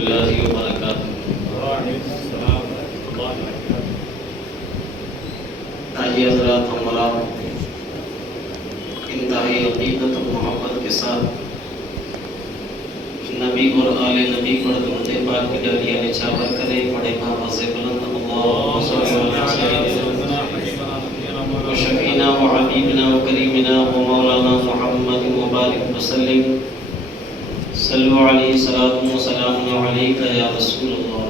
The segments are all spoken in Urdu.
اللہ وبرکاتہ۔ آئیے حضرات ہمارا انتہائی عقیدت و محبت کے ساتھ نبی اور آل نبی پر درود پاک کی ڈالیاں نچھاور کریں، پڑھے آواز بلند اللہم صلی اللہ علیہ وسلم و شفینا و حبیبنا و کریمنا و مولانا محمد مبارک وسلم صلو علیہ الصلاۃ والسلام علیک یا رسول اللہ۔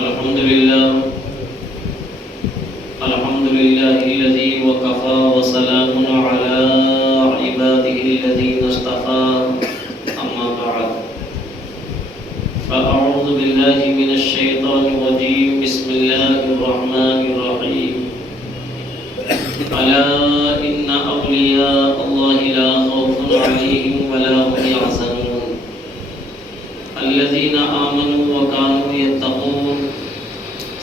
الحمدللہ الحمدللہ الذی وکفى وسلام علی عباده الذین اصطفى، اما بعد فاعوذ باللہ من الشیطان الرجیم، بسم اللہ الرحمن الرحیم۔ الا ان اولیاء اللہ لا خوف علیہم ولا هم يحزنون الذین آمنوا وكانوا يتقون،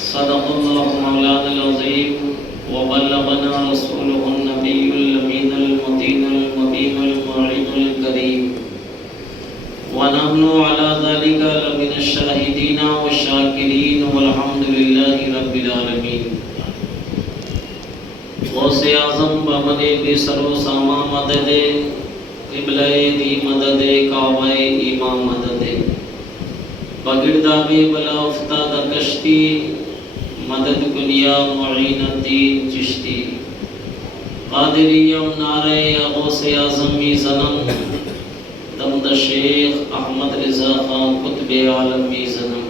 صدق اللہ مولانا العظیم وبلغنا رسوله النبی الامین المتین المبین الموعظ الکریم، ونحن على ذلك لمن الشاهدین والشاکرین والحمد للہ رب العالمین۔ غوث اعظم بمن بے سر و ساما مدد، قبلہ دی مدد، کعبہ امام مدد، بگرداب بلا افتاد کشتی، مدد کنیا معین الدین چشتی، قادریم نعرہ غوث اعظم می زنم، دمد شیخ احمد رضا خان قطب عالم می زنم۔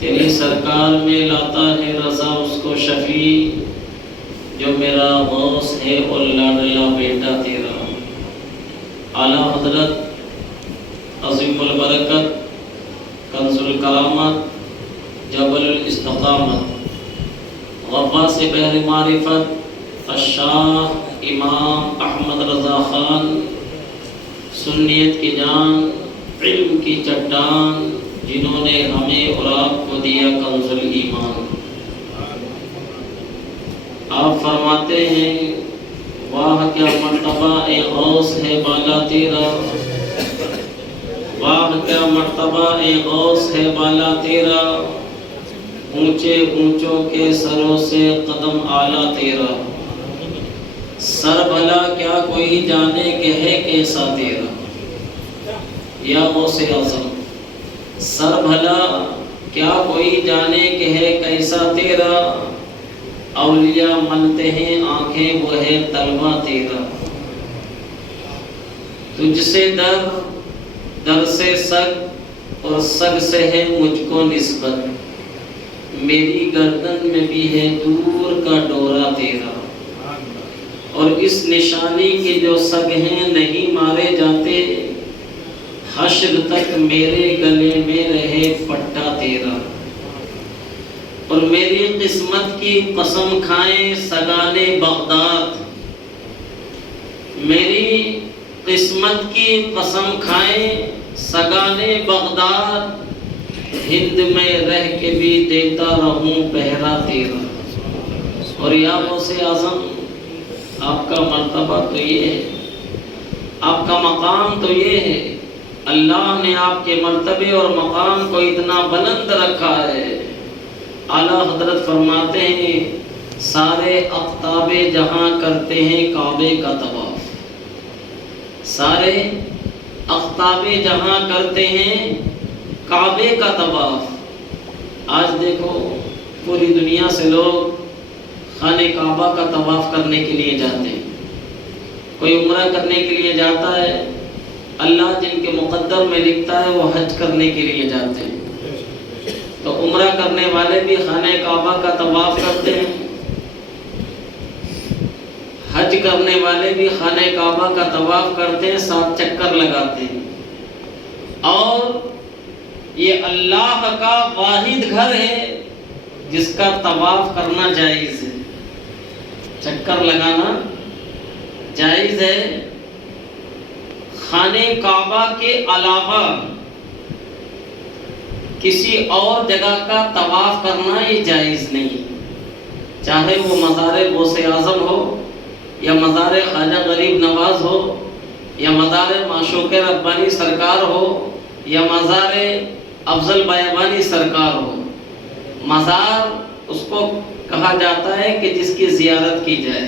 تیری سرکار میں لاتا ہے رضا اس کو شفیع، جو میرا غوث ہے اور لاڈلا بیٹا تیرا۔ اعلیٰ حضرت عظیم البرکت، کنز الکرامت، جبل الاستقامت، غواص بحر معرفت، الشاہ امام احمد رضا خان، سنیت کی جان، علم کی چٹان، جنہوں نے ہمیں اور آپ کو دیا کنز الایمان۔ آپ فرماتے ہیں واہ کیا مرتبہ اے غوث ہے بالا تیرا، واہ کیا مرتبہ اے غوث ہے بالا تیرا، اونچے اونچوں کے سروں سے قدم اعلیٰ تیرا، سر بھلا کیا کوئی جانے کہ ہے کیسا تیرا۔ یا غوث اعظم، سر بھلا کیا کوئی جانے کہ ہے کیسا تیرا، اولیاء ملتے ہیں آنکھیں وہ ہے تلوہ تیرا، تجھ سے در، در سے سگ اور سگ سے ہے مجھ کو نسبت، میری گردن میں بھی ہے دور کا ڈورا تیرا، اور اس نشانی کے جو سگ ہیں نہیں مارے جاتے، حشر تک میرے گلے میں رہے پٹا تیرا، اور میری قسمت کی قسم کھائیں سگانے بغداد، میری قسمت کی قسم کھائیں سگانے بغداد، ہند میں رہ کے بھی دیتا رہوں پہرا تیرا۔ اور یا غوث اعظم، آپ کا مرتبہ تو یہ ہے، آپ کا مقام تو یہ ہے، اللہ نے آپ کے مرتبے اور مقام کو اتنا بلند رکھا ہے۔ اعلیٰ حضرت فرماتے ہیں سارے اقطاب جہاں کرتے ہیں کعبے کا طواف، سارے اقطاب جہاں کرتے ہیں کعبے کا طواف۔ آج دیکھو پوری دنیا سے لوگ خانہ کعبہ کا طواف کرنے کے لیے جاتے ہیں، کوئی عمرہ کرنے کے لیے جاتا ہے، اللہ جن کے مقدر میں لکھتا ہے وہ حج کرنے کے لیے جاتے ہیں، تو عمرہ کرنے والے بھی خانہ کعبہ کا طواف کرتے ہیں، حج کرنے والے بھی خانہ کعبہ کا طواف کرتے ہیں، 7 چکر لگاتے ہیں، اور یہ اللہ کا واحد گھر ہے جس کا طواف کرنا جائز ہے، چکر لگانا جائز ہے۔ خانہ کعبہ کے علاوہ کسی اور جگہ کا طواف کرنا یہ جائز نہیں، چاہے وہ مزار غوث اعظم ہو یا مزار خواجہ غریب نواز ہو یا مزار معشوق ربانی سرکار ہو یا مزار افضل بیابانی سرکار ہو، مزار اس کو کہا جاتا ہے کہ جس کی زیارت کی جائے،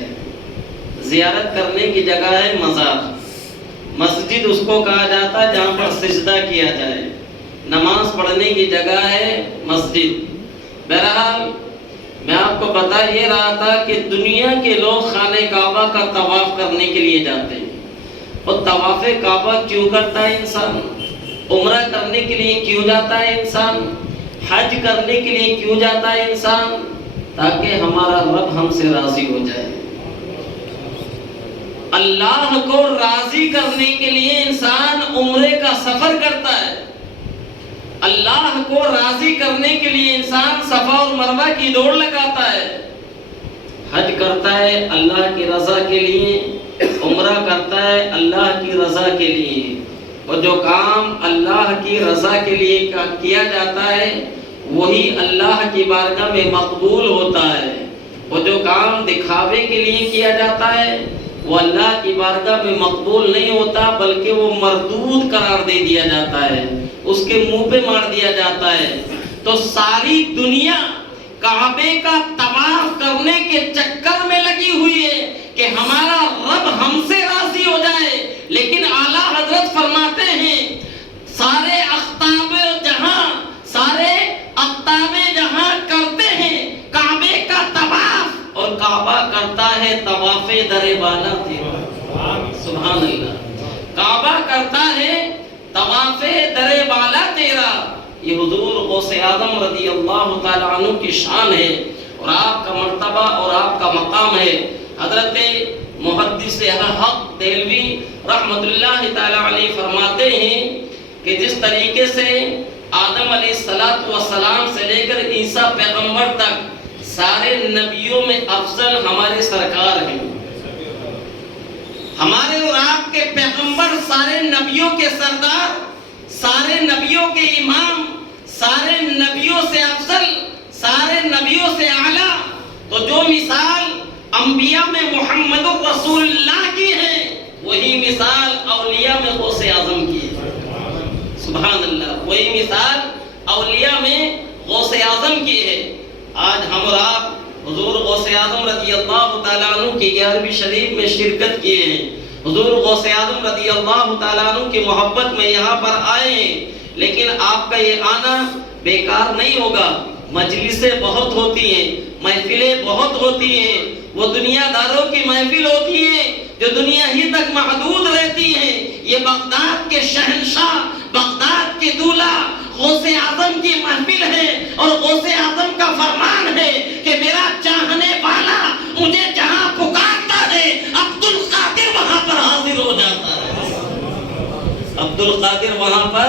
زیارت کرنے کی جگہ ہے مزار۔ مسجد اس کو کہا جاتا ہے جہاں پر سجدہ کیا جائے، نماز پڑھنے کی جگہ ہے مسجد۔ بہرحال میں آپ کو بتا یہ رہا تھا کہ دنیا کے لوگ خانہ کعبہ کا طواف کرنے کے لیے جاتے ہیں، اور طواف کعبہ کیوں کرتا ہے انسان؟ عمرہ کرنے کے لیے کیوں جاتا ہے انسان؟ حج کرنے کے لیے کیوں جاتا ہے انسان؟ تاکہ ہمارا رب ہم سے راضی ہو جائے۔ اللہ کو راضی کرنے کے لیے انسان عمرے کا سفر کرتا ہے، اللہ کو راضی کرنے کے لیے انسان صفا اور مروہ کی دوڑ لگاتا ہے، حج کرتا ہے اللہ کی رضا کے لیے، عمرہ کرتا ہے اللہ کی رضا کے لیے۔ اور جو کام اللہ کی رضا کے لیے کیا جاتا ہے وہی اللہ کی بارگاہ میں مقبول ہوتا ہے، اور جو کام دکھاوے کے لیے کیا جاتا ہے وہ اللہ کی بارگاہ میں مقبول نہیں ہوتا، بلکہ وہ مردود قرار دے دیا جاتا ہے، اس کے منہ پہ مار دیا جاتا ہے۔ تو ساری دنیا کعبے کا طواف کرنے کے چکر میں لگی ہوئی ہے کہ ہمارا رب ہم سے راضی ہو جائے، لیکن اعلیٰ حضرت فرماتے ہیں سارے اقطاب جہاں کرتے ہیں کعبے کا طواف، اور کعبہ کرتا ہے طواف در بالا تیرا۔ سبحان اللہ، کعبہ کرتا ہے طواف در بالا تیرا۔ یہ حضور غوث اعظم رضی اللہ تعالیٰ عنہ کی شان ہے، اور آپ کا مرتبہ اور آپ کا مقام ہے۔ حضرت محدث حق دہلوی رحمت اللہ تعالیٰ علیہ فرماتے ہیں کہ جس طریقے سے آدم علیہ السلام سے لے کر عیسیٰ پیغمبر تک سارے نبیوں میں افضل ہمارے سرکار ہیں، ہمارے اور آپ کے پیغمبر سارے نبیوں کے سردار، سارے نبیوں کے امام، سارے نبیوں سے افضل، سارے نبیوں سے اعلیٰ، تو جو مثال انبیاء میں محمد رسول اللہ کی ہے وہی مثال اولیاء میں غوث اعظم کی ہے۔ سبحان اللہ، وہی مثال اولیاء میں غوث اعظم کی ہے۔ آج ہم اور آپ حضور غوث اعظم رضی اللہ تعالیٰ عنہ کی 11ویں شریف میں شرکت کیے ہیں، حضور غوث اعظم رضی اللہ تعالیٰ عنہ کی محبت میں یہاں پر آئے ہیں، لیکن آپ کا یہ آنا بیکار نہیں ہوگا۔ مجلسیں بہت ہوتی ہیں، محفلیں بہت ہوتی ہیں، وہ دنیا داروں کی محفل ہوتی ہے جو دنیا ہی تک محدود رہتی ہیں۔ یہ بغداد کے شہنشاہ، بغداد کے دولہ غوث اعظم کی محفل ہے، اور غوث اعظم کا فرمان ہے کہ میرا چاہنے والا مجھے جہاں پکارتا ہے عبد القادر وہاں پر حاضر ہو جاتا ہے، عبد القادر وہاں پر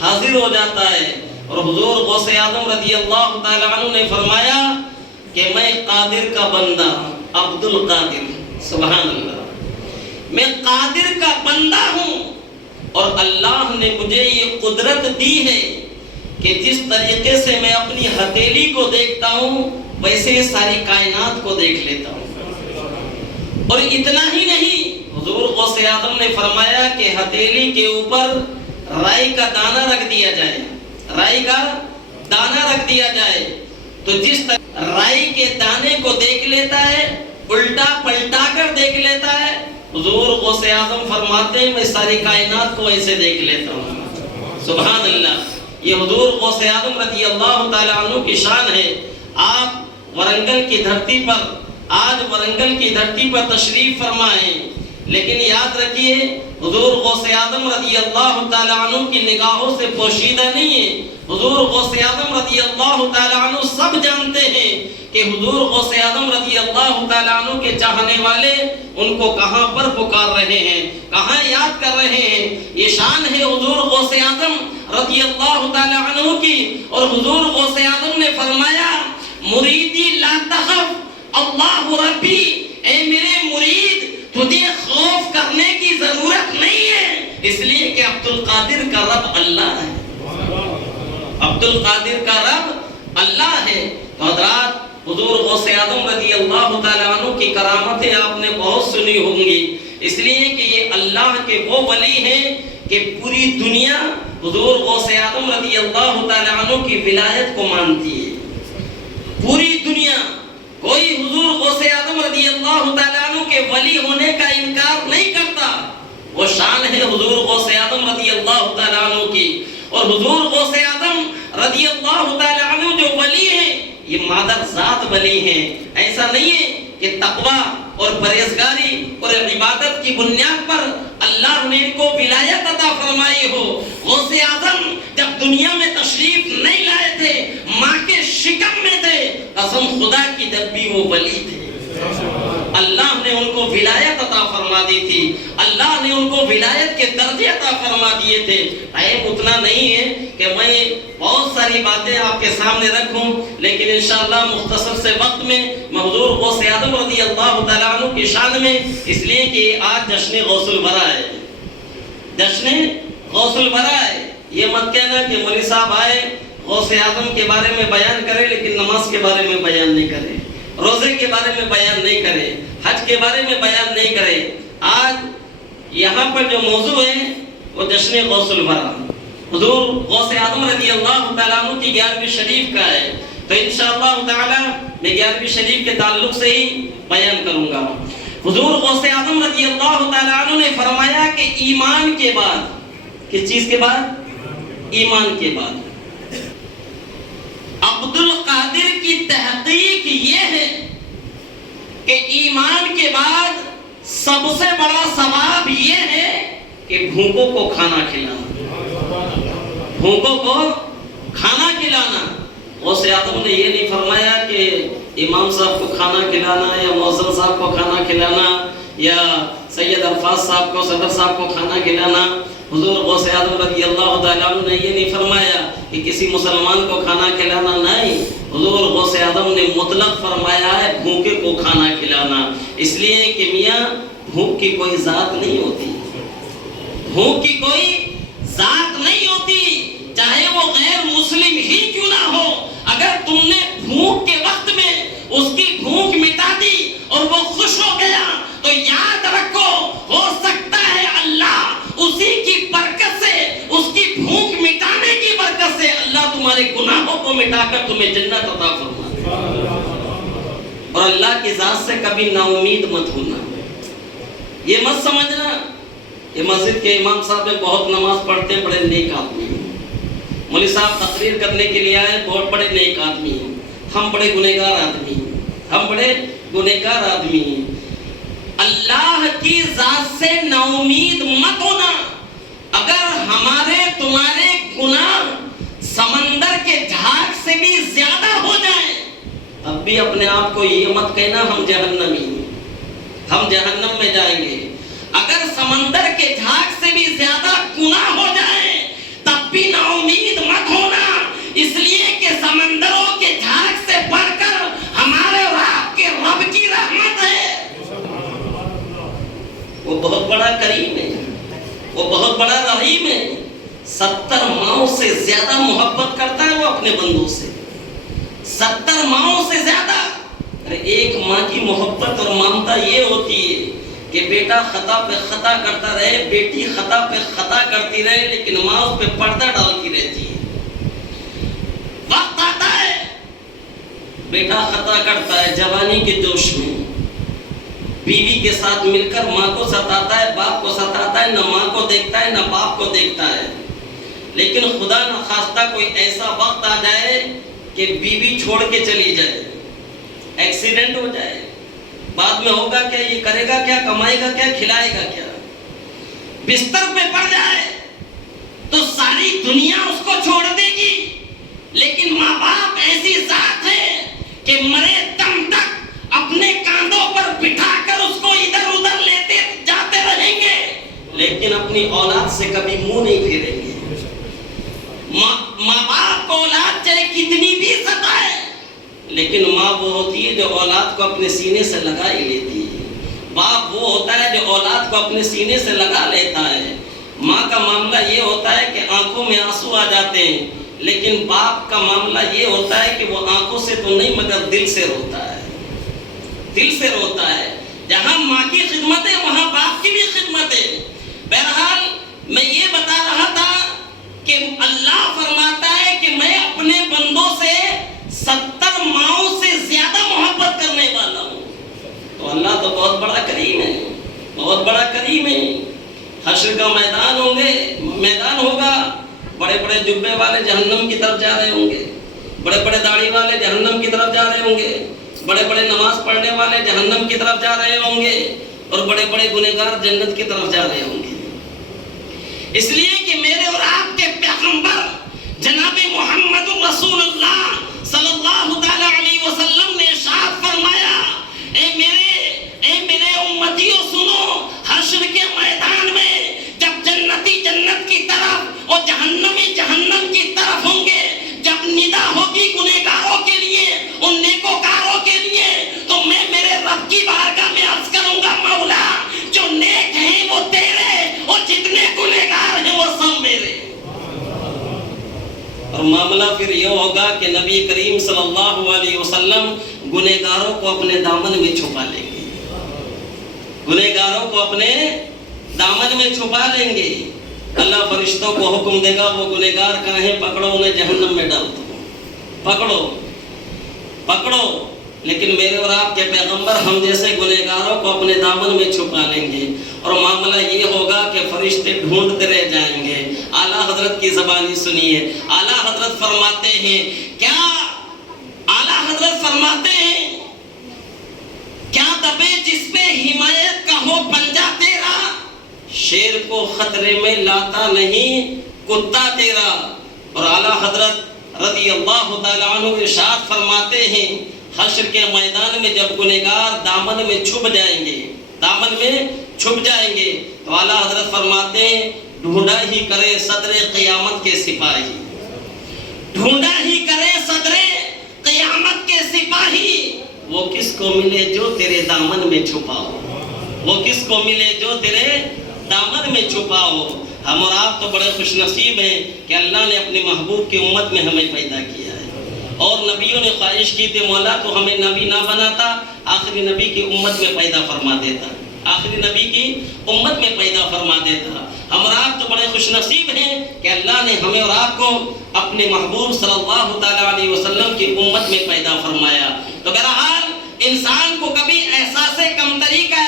حاضر ہو جاتا ہے۔ اور حضور غوث اعظم رضی اللہ تعالیٰ عنہ نے فرمایا کہ میں قادر کا بندہ ہوں، عبد القادر، سبحان اللہ، میں قادر کا بندہ ہوں، اور اللہ نے مجھے یہ قدرت دی ہے کہ جس طریقے سے میں اپنی ہتھیلی کو دیکھتا ہوں ویسے ساری کائنات کو دیکھ لیتا ہوں۔ اور اتنا ہی نہیں، حضور غوث اعظم نے فرمایا کہ ہتھیلی کے اوپر رائی کا دانہ رکھ دیا جائے، رائی کا دانہ رکھ دیا جائے، تو جس طرح رائی کے دانے کو دیکھ لیتا ہے الٹا پلٹا کر دیکھ لیتا ہے، حضور غوث اعظم فرماتے ہیں میں ساری کائنات کو ایسے دیکھ لیتا ہوں۔ سبحان اللہ، یہ حضور غوث اعظم رضی اللہ تعالیٰ عنہ کی شان ہے۔ آپ ورنگل کی دھرتی پر، آج ورنگل کی دھرتی پر تشریف فرمائیں، لیکن یاد رکھیے حضور غوث اعظم رضی اللہ تعالیٰ عنہ کی نگاہوں سے پوشیدہ نہیں ہے۔ حضور غوث اعظم رضی اللہ تعالیٰ عنہ سب جانتے ہیں کہ حضور غوث اعظم رضی اللہ تعالیٰ عنہ کے چاہنے والے ان کو کہاں پر پکار رہے ہیں، کہاں یاد کر رہے ہیں۔ یہ شان ہے حضور غوث اعظم رضی اللہ تعالیٰ عنہ کی۔ اور حضور غوث اعظم نے فرمایا مریدی لا تخف اللہ ربی، اے میرے مرید تجھے خوف کرنے کی ضرورت نہیں ہے، اس لیے کہ عبد القادر کا رب اللہ ہے، عبد القادر کا رب اللہ ہے۔ تو حضرات حضور غوث اعظم رضی اللہ تعالیٰ عنہ کی کرامتیں آپ نے بہت سنی ہوں گی، اس لیے کہ یہ اللہ کے وہ ولی ہیں کہ پوری دنیا حضور غوث اعظم رضی اللہ تعالیٰ عنہ کی ولایت کو مانتی ہے. پوری دنیا کوئی حضور غوث اعظم رضی اللہ تعالیٰ عنہ کے ولی ہونے کا انکار نہیں کرتا. وہ شان ہے حضور غوث اعظم رضی اللہ تعالیٰ عنہ کی. اور حضور غوث اعظم رضی اللہ تعالیٰ عنہ جو ولی ہیں یہ مادر ذات ولی ہیں. ایسا نہیں ہے کہ تقوی اور پرہیزگاری اور عبادت کی بنیاد پر اللہ نے ان کو ولایت عطا فرمائی ہو. غوث اعظم جب دنیا میں تشریف نہیں لائے تھے، ماں کے شکم میں تھے، قسم خدا کی جب بھی وہ ولی تھے. اللہ نے ان کو ولایت عطا فرما دی تھی. اللہ نے ان کو ولایت کے درجے عطا فرما دیے تھے. ٹائم اتنا نہیں ہے کہ میں بہت ساری باتیں آپ کے سامنے رکھوں، لیکن انشاءاللہ مختصر سے وقت میں حضور غوث اعظم رضی اللہ تعالیٰ عنہ کی شان میں، اس لیے کہ آج جشن غوث الورا ہے. جشن غوث الورا ہے. یہ مت کہنا کہ مولوی صاحب آئے غوث اعظم کے بارے میں بیان کرے لیکن نماز کے بارے میں بیان نہیں کرے، روزے کے بارے میں بیان نہیں کرے، حج کے بارے میں بیان نہیں کرے. آج یہاں پر جو موضوع ہے وہ جشن غوث الورا حضور غوث اعظم رضی اللہ تعالیٰ عنہ کی 11ویں شریف کا ہے. تو انشاءاللہ تعالی میں 11ویں شریف کے تعلق سے ہی بیان کروں گا. حضور غوث اعظم رضی اللہ تعالیٰ عنہ نے فرمایا کہ ایمان کے بعد، کس چیز کے بعد؟ ایمان کے بعد عبد القادر کی تحقیق یہ ہے کہ ایمان کے بعد سب سے بڑا ثواب یہ ہے کہ بھوکوں کو کھانا کھلانا. بھوکوں کو کھانا کھلانا. غوث اعظم نے یہ نہیں فرمایا کہ امام صاحب کو کھانا کھلانا یا مؤذن صاحب کو کھانا کھلانا یا سید الفاظ صاحب کو، صدر صاحب کو کھانا کھلانا. حضور غوث اعظم رضی اللہ تعالیٰ عنہ نے یہ نہیں فرمایا کہ کسی مسلمان کو کھانا کھلانا. نہیں، حضور غوث اعظم نے مطلق فرمایا ہے بھوکے کو کھانا کھلانا. اس لیے کہ میاں بھوک کی کوئی ذات نہیں ہوتی، بھوک کی کوئی ذات نہیں ہوتی، چاہے وہ غیر مسلم ہی کیوں نہ ہو. اگر تم نے بھوک کے وقت میں اس کی بھوک مٹا دی اور وہ خوش ہو گیا تو یاد رکھو، ہو سکتا ہے اللہ اسی کی برکت سے، اس کی بھوک مٹانے کی برکت سے اللہ تمہارے گناہوں کو مٹا کر تمہیں جنت عطا فرما دے. اور اللہ کی ذات سے کبھی نا امید مت ہونا. یہ مت سمجھنا یہ مسجد کے امام صاحب میں بہت نماز پڑھتے ہیں، بڑے نیک آدمی ہیں. مولوی صاحب تقریر کرنے کے لیے آئے، بہت بڑے نیک آدمی ہیں. ہم بڑے گنہگار آدمی ہیں، ہم بڑے گنہگار آدمی ہیں. اللہ کی ذات سے نا امید مت ہونا. اگر ہمارے تمہارے گناہ سمندر کے جھاگ سے بھی زیادہ ہو جائیں تب بھی اپنے آپ کو یہ مت کہنا ہم جہنمی ہیں، ہم جہنم میں جائیں گے. اگر سمندر کے جھاگ سے بھی زیادہ گناہ ہو جائیں تب بھی نا امید مت ہونا. اس لیے کہ سمندروں کے جھاگ سے بڑھ کر ہمارے اور آپ کے رب کی رحمت ہے. وہ بہت بڑا کریم ہے، وہ بہت بڑا رحیم ہے. 70 ماؤں سے زیادہ محبت کرتا ہے وہ اپنے بندوں سے. 70 ماؤں سے زیادہ. ایک ماں کی محبت اور ممتا یہ ہوتی ہے کہ بیٹا خطا پہ خطا کرتا رہے، بیٹی خطا پہ خطا کرتی رہے، لیکن ماں اس پہ پردہ ڈالتی رہتی ہے. وقت آتا ہے بیٹا خطا کرتا ہے جوانی کے جوش میں، بیوی کے ساتھ مل کر ماں کو ستاتا ہے، باپ کو ستاتا ہے، نہ ماں کو دیکھتا ہے نہ باپ کو دیکھتا ہے. لیکن خدا نہ خواستہ کوئی ایسا وقت آ جائے کہ بیوی چھوڑ کے چلی جائے، ایکسیڈنٹ ہو جائے، بعد میں ہوگا کیا، یہ کرے گا کیا، کمائے گا کیا، کھلائے گا کیا. بستر پہ پڑ جائے تو ساری دنیا اس کو چھوڑ دے گی. لیکن ماں باپ ایسی ذات ہے کہ مرے دم تک اپنے کاندھوں پر بٹھا کر اس کو ادھر ادھر لیتے جاتے رہیں گے، لیکن اپنی اولاد سے کبھی منہ نہیں پھیریں گے. ماں باپ کو اولاد چاہے کتنی بھی ستائے، لیکن ماں وہ ہوتی ہے جو اولاد کو اپنے سینے سے لگا ہی لیتی ہے. باپ وہ ہوتا ہے جو اولاد کو اپنے سینے سے لگا لیتا ہے. ماں کا معاملہ یہ ہوتا ہے کہ آنکھوں میں آنسو آ جاتے ہیں، لیکن باپ کا معاملہ یہ ہوتا ہے کہ وہ آنکھوں سے تو نہیں مگر دل سے روتا ہے، دل سے روتا ہے. جہاں ماں کی خدمت ہے وہاں باپ کی بھی خدمت ہے۔ بہرحال میں یہ بتا رہا تھا کہ اللہ فرماتا ہے کہ میں اپنے بندوں سے 70 ماؤں سے زیادہ محبت کرنے والا ہوں۔ تو اللہ تو بہت بڑا کریم ہے، بہت بڑا کریم ہے۔ حشر کا میدان ہوگا، بڑے بڑے جبے والے جہنم کی طرف جا رہے ہوں گے، بڑے بڑے داڑھی والے جہنم کی طرف جا رہے ہوں گے، بڑے بڑے نماز پڑھنے والے جہنم کی طرف جا رہے ہوں گے، اور بڑے بڑے گنہگار جنت کی طرف جا رہے ہوں گے۔ اس لیے کہ میرے اور آپ کے پیغمبر جناب محمد رسول اللہ صلی اللہ تعالی علیہ وسلم نے ارشاد فرمایا، اے میرے امتیوں سنو، حشر کے میدان میں جب جنتی جنت کی طرف اور جہنمی جہنم کی طرف ہوں گے، جب ندا ہوگی گنہگاروں کے لیے، ان نیکوکاروں کے لیے، تو میں میرے رب کی بارگاہ میں عرض کروں گا، مولا جو نیک ہیں وہ تیرے، اور جتنے گنہگار ہیں وہ سب میرے۔ اور معاملہ پھر یہ ہوگا کہ نبی کریم صلی اللہ علیہ وسلم گنہگاروں کو اپنے دامن میں چھپا لیں گے، گنہگاروں کو اپنے دامن میں چھپا لیں گے۔ اللہ فرشتوں کو حکم دے گا، وہ گنہگار کہاں ہیں، پکڑو انہیں جہنم میں ڈال دو، پکڑو۔ لیکن میرے اور آپ کے پیغمبر ہم جیسے گنہگاروں کو اپنے دامن میں چھپا لیں گے، اور معاملہ یہ ہوگا کہ فرشتے ڈھونڈتے رہ جائیں گے۔ اعلیٰ حضرت کی زبانی سنیے، اعلیٰ حضرت فرماتے ہیں، کیا دبے جس پہ حمایت کا ہو پنجہ تیرا، شیر کو خطرے میں لاتا نہیں کتا تیرا۔ اور اعلیٰ حضرت رضی اللہ تعالیٰ عنہ ارشاد فرماتے ہیں، حشر کے میدان میں جب گنہگار دامن میں چھپ جائیں گے تو اعلیٰ حضرت فرماتے ہیں، ڈھونڈا ہی کرے صدر قیامت کے سپاہی، ڈھونڈا ہی کرے صدر قیامت کے سپاہی، وہ کس کو ملے جو تیرے دامن میں چھپا ہو، وہ کس کو ملے جو تیرے دامن میں چھپا ہو۔ ہم اور آپ تو بڑے خوش نصیب ہیں کہ اللہ نے اپنے محبوب کی امت میں ہمیں پیدا کیا ہے، اور نبیوں نے خواہش کی تھی مولا تو ہمیں نبی نہ بناتا، آخری نبی کی امت میں پیدا فرما دیتا، آخری نبی کی امت میں پیدا فرما دیتا۔ ہم اور آپ تو بڑے خوش نصیب ہیں کہ اللہ نے ہمیں اور آپ کو اپنے محبوب صلی اللہ تعالیٰ علیہ وسلم کی امت میں پیدا فرمایا۔ تو بہرحال انسان کو کبھی احساس کمتری کا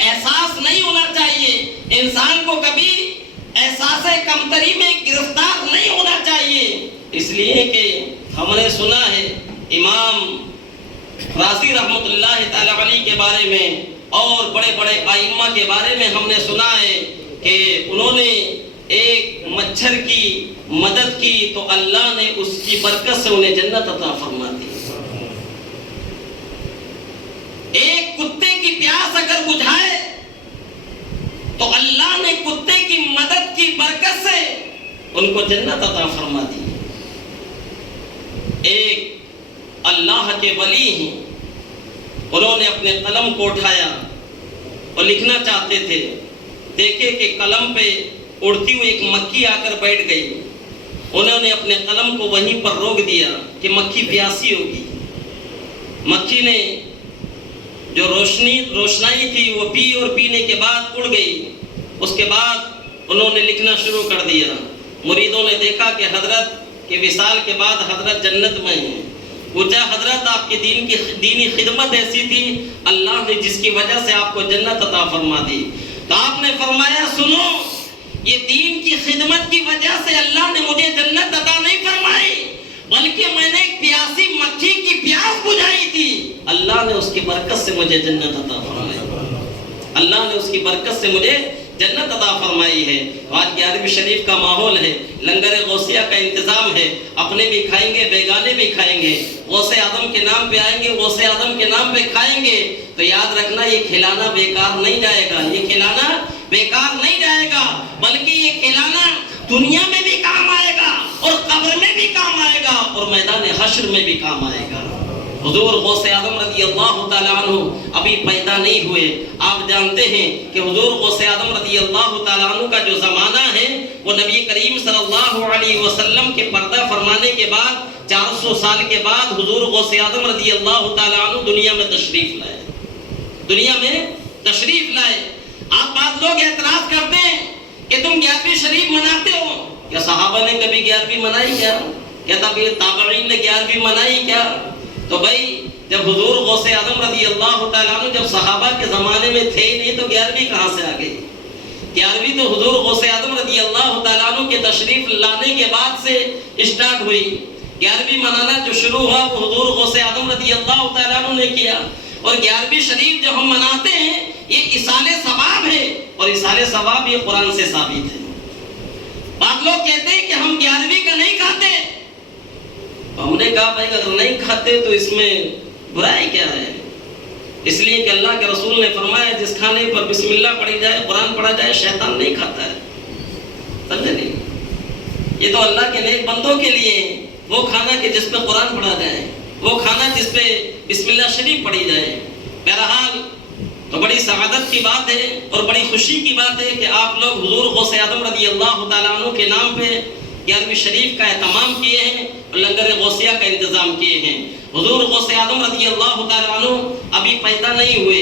احساس نہیں ہونا چاہیے، انسان کو کبھی احساس کمتری میں گرفتار نہیں ہونا چاہیے، اس لیے کہ ہم نے سنا ہے امام رازی رحمۃ اللہ تعالی علیہ کے بارے میں اور بڑے بڑے ائمہ کے بارے میں ہم نے سنا ہے کہ انہوں نے ایک مچھر کی مدد کی تو اللہ نے اس کی برکت سے انہیں جنت عطا فرما دی۔ ایک کتے کی پیاس اگر بجھائے تو اللہ نے کتے کی مدد کی برکت سے ان کو جنت عطا فرما دی۔ ایک اللہ کے ولی ہیں، انہوں نے اپنے قلم کو اٹھایا اور لکھنا چاہتے تھے، دیکھے کہ قلم پہ اڑتی ہوئی ایک مکھی آ کر بیٹھ گئی، انہوں نے اپنے قلم کو وہیں پر روک دیا کہ مکھی پیاسی ہوگی۔ مکھی نے جو روشنائی تھی وہ پی اور پینے کے بعد اڑ گئی۔ اس کے بعد انہوں نے لکھنا شروع کر دیا۔ مریدوں نے دیکھا کہ حضرت کے وصال کے بعد حضرت جنت میں ہیں، پوچھا حضرت آپ کی دینی خدمت ایسی تھی اللہ نے جس کی وجہ سے آپ کو جنت عطا فرما دی، تو آپ نے فرمایا سنو، یہ دین کی خدمت کی وجہ سے اللہ نے مجھے جنت عطا نہیں فرمائی، بلکہ میں نے ایک پیاسی مکھی کی پیاس بجھائی تھی، اللہ نے اس کی برکت سے مجھے جنت عطا فرمائی، اللہ نے اس کی برکت سے مجھے جنت عطا فرمائی ہے۔ آج 11ویں شریف کا ماحول ہے، لنگر غوثیہ کا انتظام ہے، اپنے بھی کھائیں گے بیگانے بھی کھائیں گے، غوث اعظم کے نام پہ آئیں گے، غوث اعظم کے نام پہ کھائیں گے، تو یاد رکھنا یہ کھلانا بیکار نہیں جائے گا، یہ کھلانا بیکار نہیں جائے گا، بلکہ یہ کھلانا دنیا میں بھی کام آئے گا اور قبر میں بھی کام آئے گا اور میدان حشر میں بھی کام آئے گا۔ حضور غوث اعظم رضی اللہ تعالیٰ عنہ ابھی پیدا نہیں ہوئے، آپ جانتے ہیں کہ حضور غوث اعظم رضی اللہ تعالیٰ عنہ کا جو زمانہ ہے وہ نبی کریم صلی اللہ علیہ وسلم کے پردہ فرمانے کے بعد 400 سال کے بعد حضور غوث اعظم رضی اللہ تعالیٰ عنہ دنیا میں تشریف لائے۔ دنیا میں تشریف لائے. آپ بعض لوگ اعتراض کرتے ہیں کہ تم 11ویں شریف مناتے ہو. کیا صحابہ نے کبھی 11ویں منائی کیا؟ کیا تابعین نے 11ویں منائی کیا؟ تو بھائی جب حضور غوث اعظم رضی اللہ تعالیٰ عنہ جب صحابہ کے زمانے میں تھے ہی نہیں تو 11ویں کہاں سے آ گئی؟ 11ویں تو حضور غوث اعظم رضی اللہ تعالیٰ عنہ کے تشریف لانے کے بعد سے اسٹارٹ ہوئی. 11ویں منانا جو شروع ہوا وہ حضور غوث اعظم رضی اللہ تعالیٰ عنہ نے کیا. اور 11ویں شریف جب ہم مناتے ہیں یہ ایصال ثواب ہے, اور ایصال ثواب یہ قرآن سے ثابت ہے. بعض لوگ کہتے ہیں کہ ہم 11ویں کا نہیں کھاتے. ہم نے کہا بھائی اگر نہیں کھاتے تو اس میں برائی کیا ہے؟ اس لیے کہ اللہ کے رسول نے فرمایا جس کھانے پر بسم اللہ پڑھی جائے, قرآن پڑھا جائے, شیطان نہیں کھاتا ہے. سمجھے نہیں؟ یہ تو اللہ کے نیک بندوں کے لیے وہ کھانا کہ جس پہ قرآن پڑھا جائے, وہ کھانا جس پہ بسم اللہ شریف پڑھی جائے. بہرحال تو بڑی سعادت کی بات ہے اور بڑی خوشی کی بات ہے کہ آپ لوگ حضور غوث اعظم رضی اللہ تعالیٰ عنہ کے نام پہ 11ویں شریف کا اہتمام کیے ہیں اور لنگر غوثیہ کا انتظام کیے ہیں. حضور غوث اعظم رضی اللہ تعالیٰ عنہ ابھی پیدا نہیں ہوئے.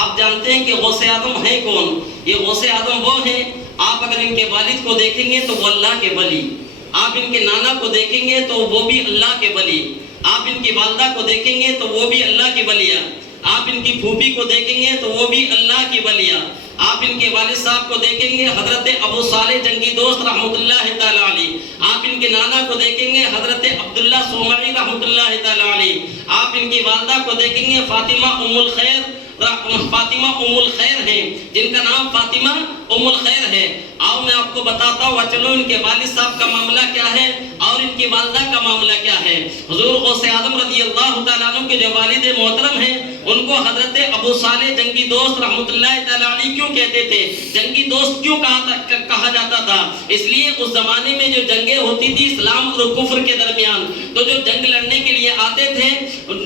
آپ جانتے ہیں کہ غوث اعظم ہے کون؟ یہ غوث اعظم وہ ہیں, آپ اگر ان کے والد کو دیکھیں گے تو وہ اللہ کے ولی, آپ ان کے نانا کو دیکھیں گے تو وہ بھی اللہ کے ولی, آپ ان کی والدہ کو دیکھیں گے تو وہ بھی اللہ کی ولیہ, آپ ان کی پھوپھی کو دیکھیں گے تو وہ بھی اللہ کی ولیہ, آپ ان کے والد صاحب کو دیکھیں گے حضرت ابو صالح جنگی دوست رحمۃ اللہ تعالیٰ علیہ, آپ ان کے نانا کو دیکھیں گے حضرت عبداللہ صومعی رحمۃ اللہ تعالیٰ علیہ, آپ ان کی والدہ کو دیکھیں گے فاطمہ ام الخیر ہیں جن کا نام فاطمہ ام الخیر ہے. آؤ میں آپ کو بتاتا ہوں چلو ان کے والد صاحب کا معاملہ کیا ہے اور ان کی والدہ کا معاملہ کیا ہے. حضور غوث اعظم رضی اللہ تعالیٰ عنہ کے جو والد محترم ہیں ان کو حضرت ابو صالح جنگی دوست رحمۃ اللہ تعالیٰ علیہ کیوں کہتے تھے؟ جنگی دوست کیوں کہا جاتا تھا؟ اس لیے اس زمانے میں جو جنگیں ہوتی تھی اسلام اور کفر کے درمیان, تو جو جنگ لڑنے کے لیے آتے تھے,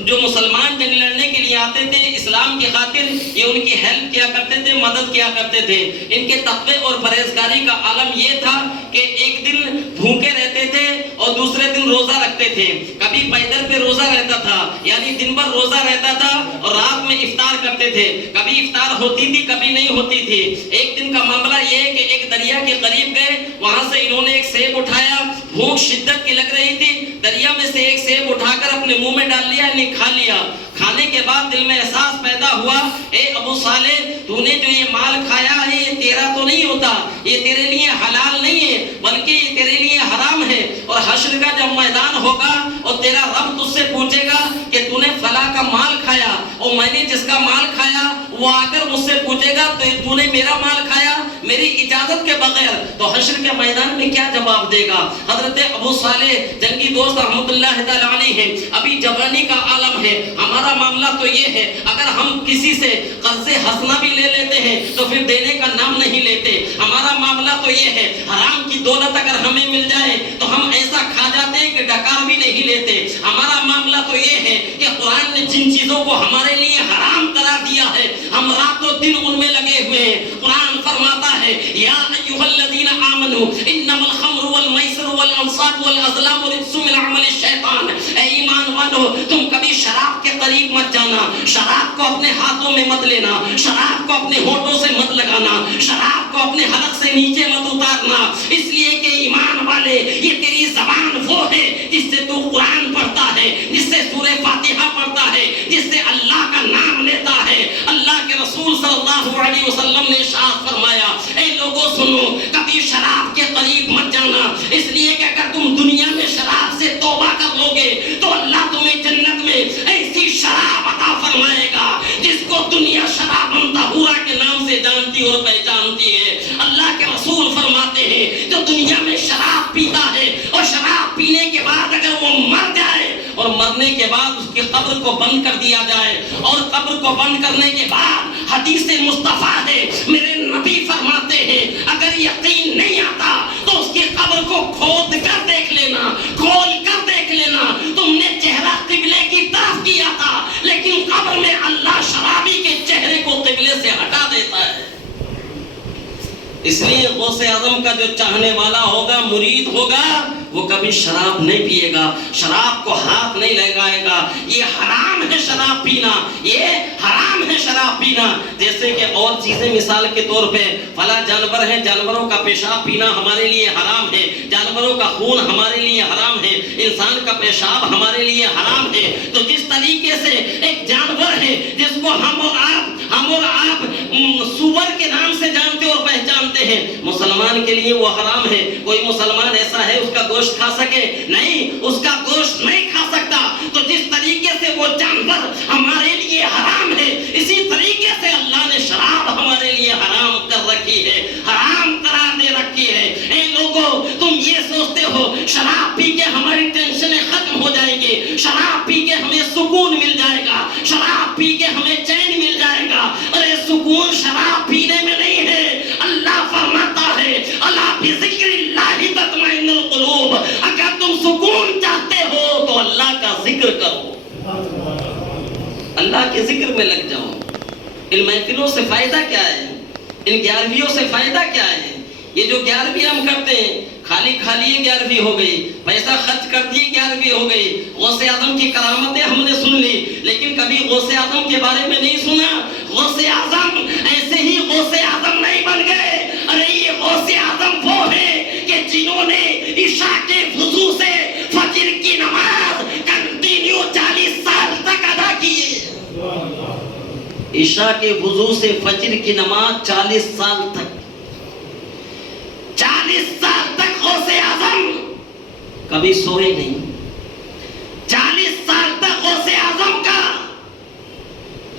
جو مسلمان جنگ لڑنے کے لیے آتے تھے اسلام کی خاطر, یہ ان کی ہیلپ کیا کرتے تھے, مدد کیا کرتے تھے. ان کے تقوی اور پرہیزگاری کا عالم یہ تھا کہ ایک دن بھوکے رہتے تھے اور دوسرے دن روزہ رکھتے تھے. کبھی پیدر پہ روزہ رہتا تھا, یعنی دن بھر روزہ رہتا تھا اور رات میں افطار کرتے تھے. کبھی افطار ہوتی تھی کبھی نہیں ہوتی تھی. ایک دن کا معاملہ یہ ہے کہ ایک دریا کے قریب گئے, وہاں سے انہوں نے ایک سیب اٹھایا, بھوک شدت کی لگ رہی تھی, دریا میں سے ایک سیب اٹھا کر اپنے منہ میں ڈال لیا, یعنی کھا لیا. کھانے کے بعد دل میں احساس پیدا ہوا, اے ابو صالح تو نے جو یہ مال کھایا ہے یہ تیرا تو نہیں ہوتا, یہ تیرے لیے حلال نہیں ہے بلکہ یہ تیرے لیے حرام ہے. اور حشر کا جب میدان ہوگا اور تیرا رب تجھ سے پوچھے گا کہ تو نے فلاں کا مال کھایا اور میں نے جس کا مال کھایا وہ آ کر مجھ سے پوچھے گا تو نے میرا مال کھایا میری اجازت کے بغیر, تو حشر کے میدان میں کیا جواب دے گا؟ حضرت ابو صالح جنگی دوست رحمۃ اللہ تعالیٰ علیہ ہیں, ابھی جوانی کا عالم ہے. ہمارا معاملہ تو یہ ہے اگر ہم کسی سے قرض حسنہ بھی لے لیتے ہیں تو پھر دینے کا نام نہیں لیتے. ہمارا معاملہ تو یہ ہے حرام کی دولت اگر ہمیں مل جائے تو ہم ایسا کھا جاتے ہیں کہ ڈکار بھی نہیں لیتے. ہمارا معاملہ تو یہ ہے کہ قرآن نے جن چیزوں کو ہمارے لیے حرام قرار دیا ہے ہم رات و دن ان میں لگے ہوئے ہیں. قرآن فرماتا ہے یا ایھا الذین آمنوا انما الخمر والمیسر والانصاب والازلام رجس من عمل الشیطان. اے ایمان والو تم کبھی شراب کے قریب مت جانا, شراب کو اپنے ہاتھوں میں مت لینا, شراب کو اپنے ہونٹوں سے مت لگانا, شراب کو اپنے حلق سے نیچے مت اتارنا, اس لیے کہ ایمان والے یہ تیری زبان وہ ہے جس سے تو قرآن پڑھتا ہے, جس سے سورہ فاتحہ پڑھتا ہے, جس سے اللہ کا نام لیتا ہے. اللہ کے رسول صلی اللہ علیہ وسلم نے ارشاد فرمایا اے لوگوں سنو کبھی شراب کے قریب مت جانا, اس لیے کہ اگر تم دنیا میں شراب سے توبہ کر لو گے تو اللہ تمہیں جنت میں ایسی شراب عطا فرمائے گا جس کو دنیا شراب طہورا کے نام سے جانتی اور پہچانتی ہے. اللہ کے رسول فرماتے ہیں جو دنیا میں شراب پیتا ہے اور شراب پینے کے بعد اگر وہ مر جائے اور مرنے کے بعد اس کی قبر کو بند کر دیا جائے, اور قبر کو بند کرنے کے بعد حدیث مصطفیٰ ہے میرے نبی فرماتے ہیں اگر یقین نہیں آتا تو اس کی قبر کو کھود کر دیکھ لینا, کھول کر دیکھ لینا. تم نے چہرہ قبلے کی طرف کیا تھا لیکن قبر میں اللہ شرابی کے چہرے کو قبلے سے ہٹا دیتا ہے. اس لیے غوث اعظم کا جو چاہنے والا ہوگا، مرید ہوگا، وہ کبھی شراب نہیں پیے گا، شراب کو ہاتھ نہیں لگائے گا۔ یہ حرام ہے شراب پینا، یہ حرام ہے شراب پینا۔ جیسے کہ اور چیزیں مثال کے طور پہ فلاں جانور ہیں، جانوروں کا پیشاب پینا ہمارے لیے حرام ہے، جانوروں کا خون ہمارے لیے حرام ہے، انسان کا پیشاب ہمارے لیے حرام ہے۔ تو جس طریقے سے ایک جانور ہے جس کو ہم اور آپ سور کے نام سے جانتے اور پہچانتے ہیں، مسلمان کے لیے وہ حرام ہے۔ کوئی مسلمان ایسا ہے اس کا گوشت کھا سکے؟ نہیں، اس کا گوشت نہیں کھا سکتا۔ تو جس طریقے سے وہ جانور ہمارے لیے حرام ہے، اسی طریقے سے اللہ نے شراب ہمارے لیے حرام کر رکھی ہے، حرام قرار دے رکھی ہے۔ اے لوگوں، تم یہ سوچتے ہو شراب پی کے ہماری ٹینشنیں ختم ہو جائیں گی، شراب پی کے ہمیں سکون مل جائے گا، شراب پی کے ہمیں چین مل جائے گا۔ ارے سکون شراب پینے میں نہیں ہے۔ اللہ فرماتا ہے اللہ بذکر اللہ تطمئن القلوب، اگر تم سکون چاہتے ہو تو اللہ کا ذکر کرو، اللہ کے ذکر میں لگ جاؤ۔ ان محفلوں سے فائدہ کیا ہے؟ ان 11ویوں سے فائدہ کیا ہے؟ یہ جو 11ویں ہم کرتے ہیں، خالی 11ویں ہو گئی، پیسہ خرچ کر دیے 11ویں ہو گئی۔ غوث اعظم کی کرامتیں ہم نے سن لی، لیکن کبھی غوث اعظم کے بارے میں نہیں سنا۔ غوث اعظم ایسے ہی غوث اعظم نہیں بن گئے۔ ارے یہ غوث اعظم وہ ہیں کہ جنہوں نے عشاء کے وضو سے فجر کی نماز کنٹینیو 40 سال تک ادا کیے۔ عشاء کے وضو سے فجر کی نماز 40 سال تک، 40 سال تک غوث اعظم کبھی سوئے نہیں۔ 40 سال تک غوث اعظم کا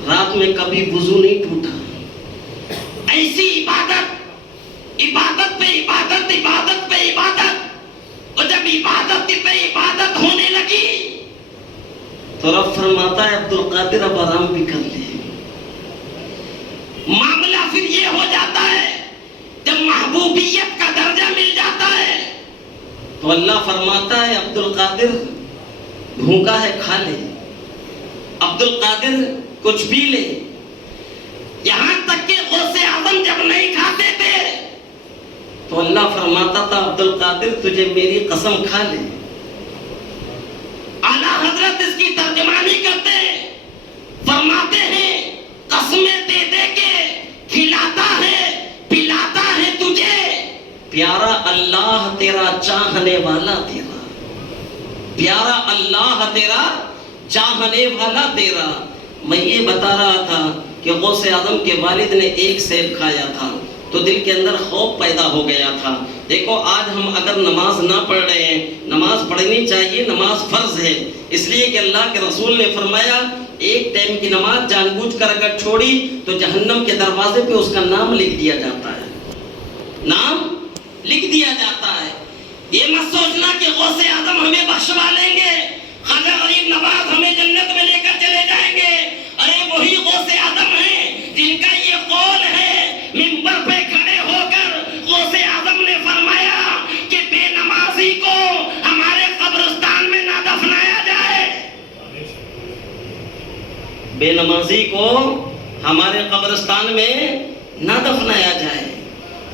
رات میں کبھی وضو نہیں ٹوٹا۔ ایسی عبادت پہ عبادت، عبادت پہ عبادت، اور جب عبادت پہ عبادت ہونے لگی تو رب فرماتا ہے عبد القادر اب آرام بھی کر لے۔ معاملہ پھر یہ ہو جاتا ہے جب محبوبیت کا درجہ مل جاتا ہے تو اللہ فرماتا ہے عبد القادر بھوکا ہے کھا لے، عبد القادر کچھ بھی لے۔ یہاں تک کہ غوث اعظم جب نہیں کھاتے تھے تو اللہ فرماتا تھا عبد القادر تجھے میری قسم کھا لے۔ اعلیٰ حضرت اس کی ترجمانی کرتے فرماتے ہیں قسمیں دے دے کے کھلاتا ہے پلاتا ہے تجھے پیارا اللہ تیرا چاہنے والا تیرا، پیارا اللہ تیرا چاہنے والا تیرا۔ میں یہ بتا رہا تھا کہ غوث اعظم کے والد نے ایک سیب کھایا تھا تو دل کے اندر خوف پیدا ہو گیا تھا۔ دیکھو آج ہم اگر نماز نہ پڑھ رہے ہیں، نماز پڑھنی چاہیے، نماز فرض ہے، اس لیے کہ اللہ کے رسول نے فرمایا ایک ٹائم کی نماز جان بوجھ کر اگر چھوڑی تو جہنم کے دروازے پہ اس کا نام لکھ دیا جاتا ہے، نام لکھ دیا جاتا ہے۔ یہ مت سوچنا کہ غوث اعظم ہمیں بخشوا لیں گے، خواجہ غریب نواز ہمیں جنت میں لے کر چلے جائیں گے۔ ارے وہی غوث اعظم ہیں جن کا یہ قول ہے، منبر پہ کھڑے ہو کر غوث اعظم نے فرمایا کہ بے نمازی کو ہمارے قبرستان میں نہ دفنایا جائے، بے نمازی کو ہمارے قبرستان میں نہ دفنایا جائے۔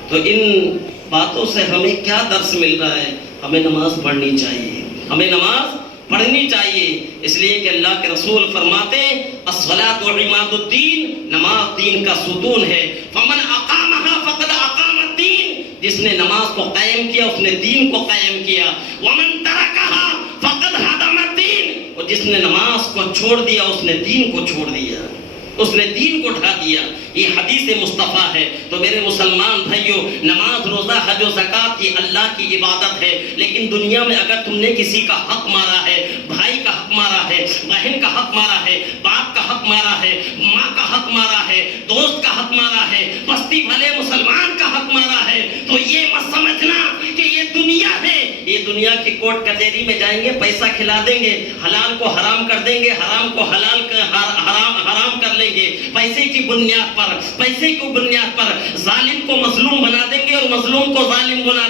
تو ان باتوں سے ہمیں کیا درس مل رہا ہے؟ ہمیں نماز پڑھنی چاہیے، ہمیں نماز پڑھنی چاہیے، اس لیے کہ اللہ کے رسول فرماتے الصلاۃ عماد الدین، نماز دین کا ستون ہے۔ فمن اقامها فقد اقام الدین، جس نے نماز کو قائم کیا اس نے دین کو قائم کیا۔ ومن ترکها فقد هدم الدین، اور جس نے نماز کو چھوڑ دیا اس نے دین کو چھوڑ دیا، اس نے دین کو ڈھا دیا۔ یہ حدیث مصطفیٰ ہے۔ تو میرے مسلمان بھائیوں، نماز روزہ حج و زکوٰۃ کی اللہ کی عبادت ہے، لیکن دنیا میں اگر تم نے کسی کا حق مارا ہے، بھائی کا حق مارا ہے، بہن کا حق مارا ہے، باپ کا حق مارا ہے، ماں کا حق مارا ہے، دوست کا حق مارا ہے، بستی والے مسلمان کا حق مارا ہے، تو یہ مت سمجھنا کہ یہ دنیا ہے، یہ دنیا کی کورٹ کچہری میں جائیں گے، پیسہ کھلا دیں گے، حلال کو حرام کر دیں گے، حرام کو حلال حرام کر لیں گے، پیسے کی بنیاد پر ظالم کو مظلوم بنا دیں گے اور مظلوم کو ظالم بنا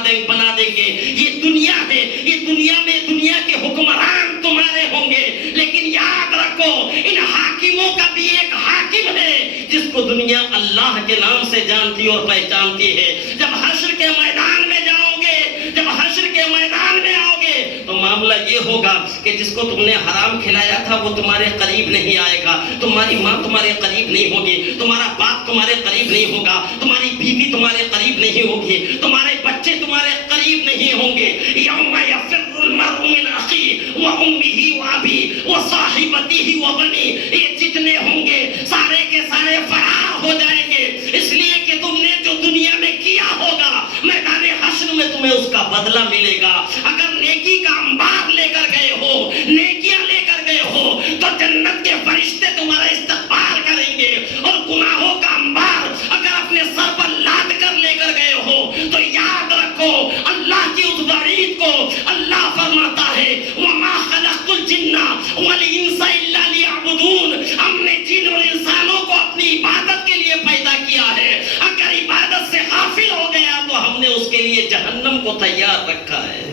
دیں گے۔ یہ دنیا ہے، یہ دنیا میں دنیا کے حکمران تمہارے ہوں گے، لیکن یاد رکھو ان حاکموں کا بھی ایک حاکم ہے جس کو دنیا اللہ کے نام سے جانتی اور پہچانتی ہے۔ جب حشر کے میدان میں جاؤ گے، جب حشر کے میدان میں آؤ گے تو معاملہ یہ ہوگا کہ جس کو تم نے حرام کھلایا تھا وہ تمہارے قریب نہیں آئے گا، تمہاری ماں تمہارے قریب نہیں ہوگی، تمہارا باپ تمہارے قریب نہیں ہوگا، تمہاری بیوی تمہارے قریب نہیں ہوگی، تمہارے بچے تمہارے قریب نہیں ہوں گے۔ یوم یفر المرء من اخیہ وامہ وابیہ وصاحبتہ وبنیہ، یہ جتنے ہوں گے سارے کے سارے فرار ہو جائیں گے، اس لیے کہ تم نے جو دنیا میں کیا ہوگا میدان حشر میں تمہیں اس کا بدلہ ملے گا۔ اگر نیکی کا انبار لے کر گئے ہو، نیکیاں لے کر گئے ہو تو جنت کے فرشتے تمہارا استقبال کریں گے، اور گناہوں کا انبار اگر اپنے سر پر لاد کر لے کر گئے ہو تو یاد رکھو اللہ کی اس وعید کو اللہ فرماتا ہے وَمَا خَلَقْتُ الْجِنَّ وَالْإِنسَ إِلَّا لِيَعْبُدُونَ، ہم نے جن اور انسانوں کو اپنی عبادت کے لیے پیدا کیا ہے، اگر عبادت سے غافل ہو گیا تو ہم نے اس کے لیے جہنم کو تیار رکھا ہے۔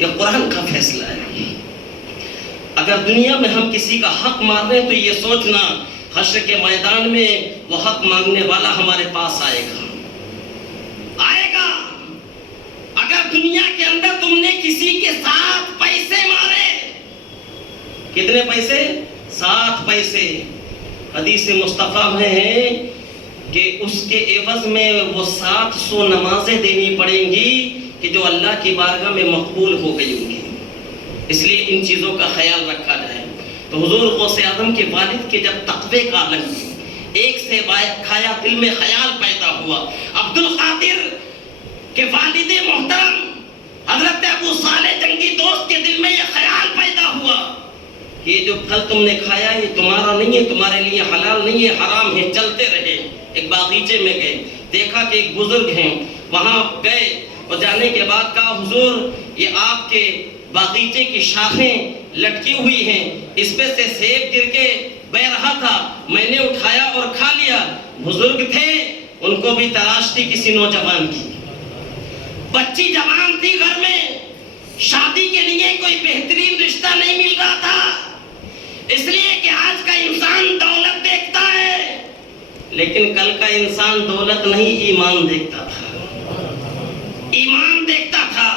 یہ قرآن کا فیصلہ ہے۔ اگر دنیا میں ہم کسی کا حق مار رہے ہیں تو یہ سوچنا حشر کے میدان میں وہ حق مانگنے والا ہمارے پاس آئے گا، آئے گا۔ اگر دنیا کے اندر تم نے کسی کے 7 پیسے مارے، کتنے پیسے؟ 7 پیسے، حدیث مصطفیٰ میں ہے کہ اس کے عوض میں وہ 700 نمازیں دینی پڑیں گی کہ جو اللہ کی بارگاہ میں مقبول ہو گئی ہوں گی۔ اس لیے ان چیزوں کا خیال رکھا جائے۔ تو حضور غوث اعظم کے والد کے جب تقوی کا عالم ایک سے کھایا دل میں خیال پیدا ہوا، عبد القادر کے والد محترم حضرت ابو صالح جنگی دوست کے دل میں یہ خیال پیدا ہوا کہ یہ جو پھل تم نے کھایا یہ تمہارا نہیں ہے، تمہارے لیے حلال نہیں ہے، حرام ہے۔ چلتے رہے، ایک باغیچے میں گئے، دیکھا کہ ایک بزرگ ہیں، وہاں گئے اور جانے کے بعد کہا حضور یہ آپ کے باغیچے کی شاخیں لٹکی ہوئی ہیں، اس پہ سے سیب گر کے بہ رہا تھا، میں نے اٹھایا اور کھا لیا۔ بزرگ تھے، ان کو بھی تلاش تھی کسی نوجوان کی، بچی جوان تھی، گھر میں شادی کے لیے کوئی بہترین رشتہ نہیں مل رہا تھا، اس لیے کہ آج کا انسان دولت دیکھتا ہے لیکن کل کا انسان دولت نہیں ایمان دیکھتا تھا، ایمان دیکھتا تھا۔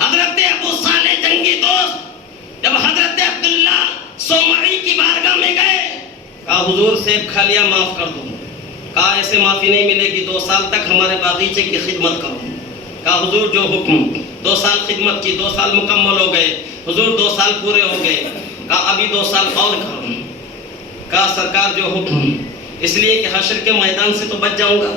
حضرت ابو صالح جنگی دوست جب حضرت عبداللہ صومعی کی بارگاہ میں گئے، کہا حضور سیب کھا لیا معاف کر دوں۔ کہا ایسے معافی نہیں ملے گی، 2 سال تک ہمارے باغیچے کی خدمت کرو۔ کہا حضور جو حکم، 2 سال خدمت کی، 2 سال مکمل ہو گئے، حضور 2 سال پورے ہو گئے۔ کہا ابھی 2 سال اور کرو۔ کہا سرکار جو حکم، اس لیے کہ حشر کے میدان سے تو بچ جاؤں گا،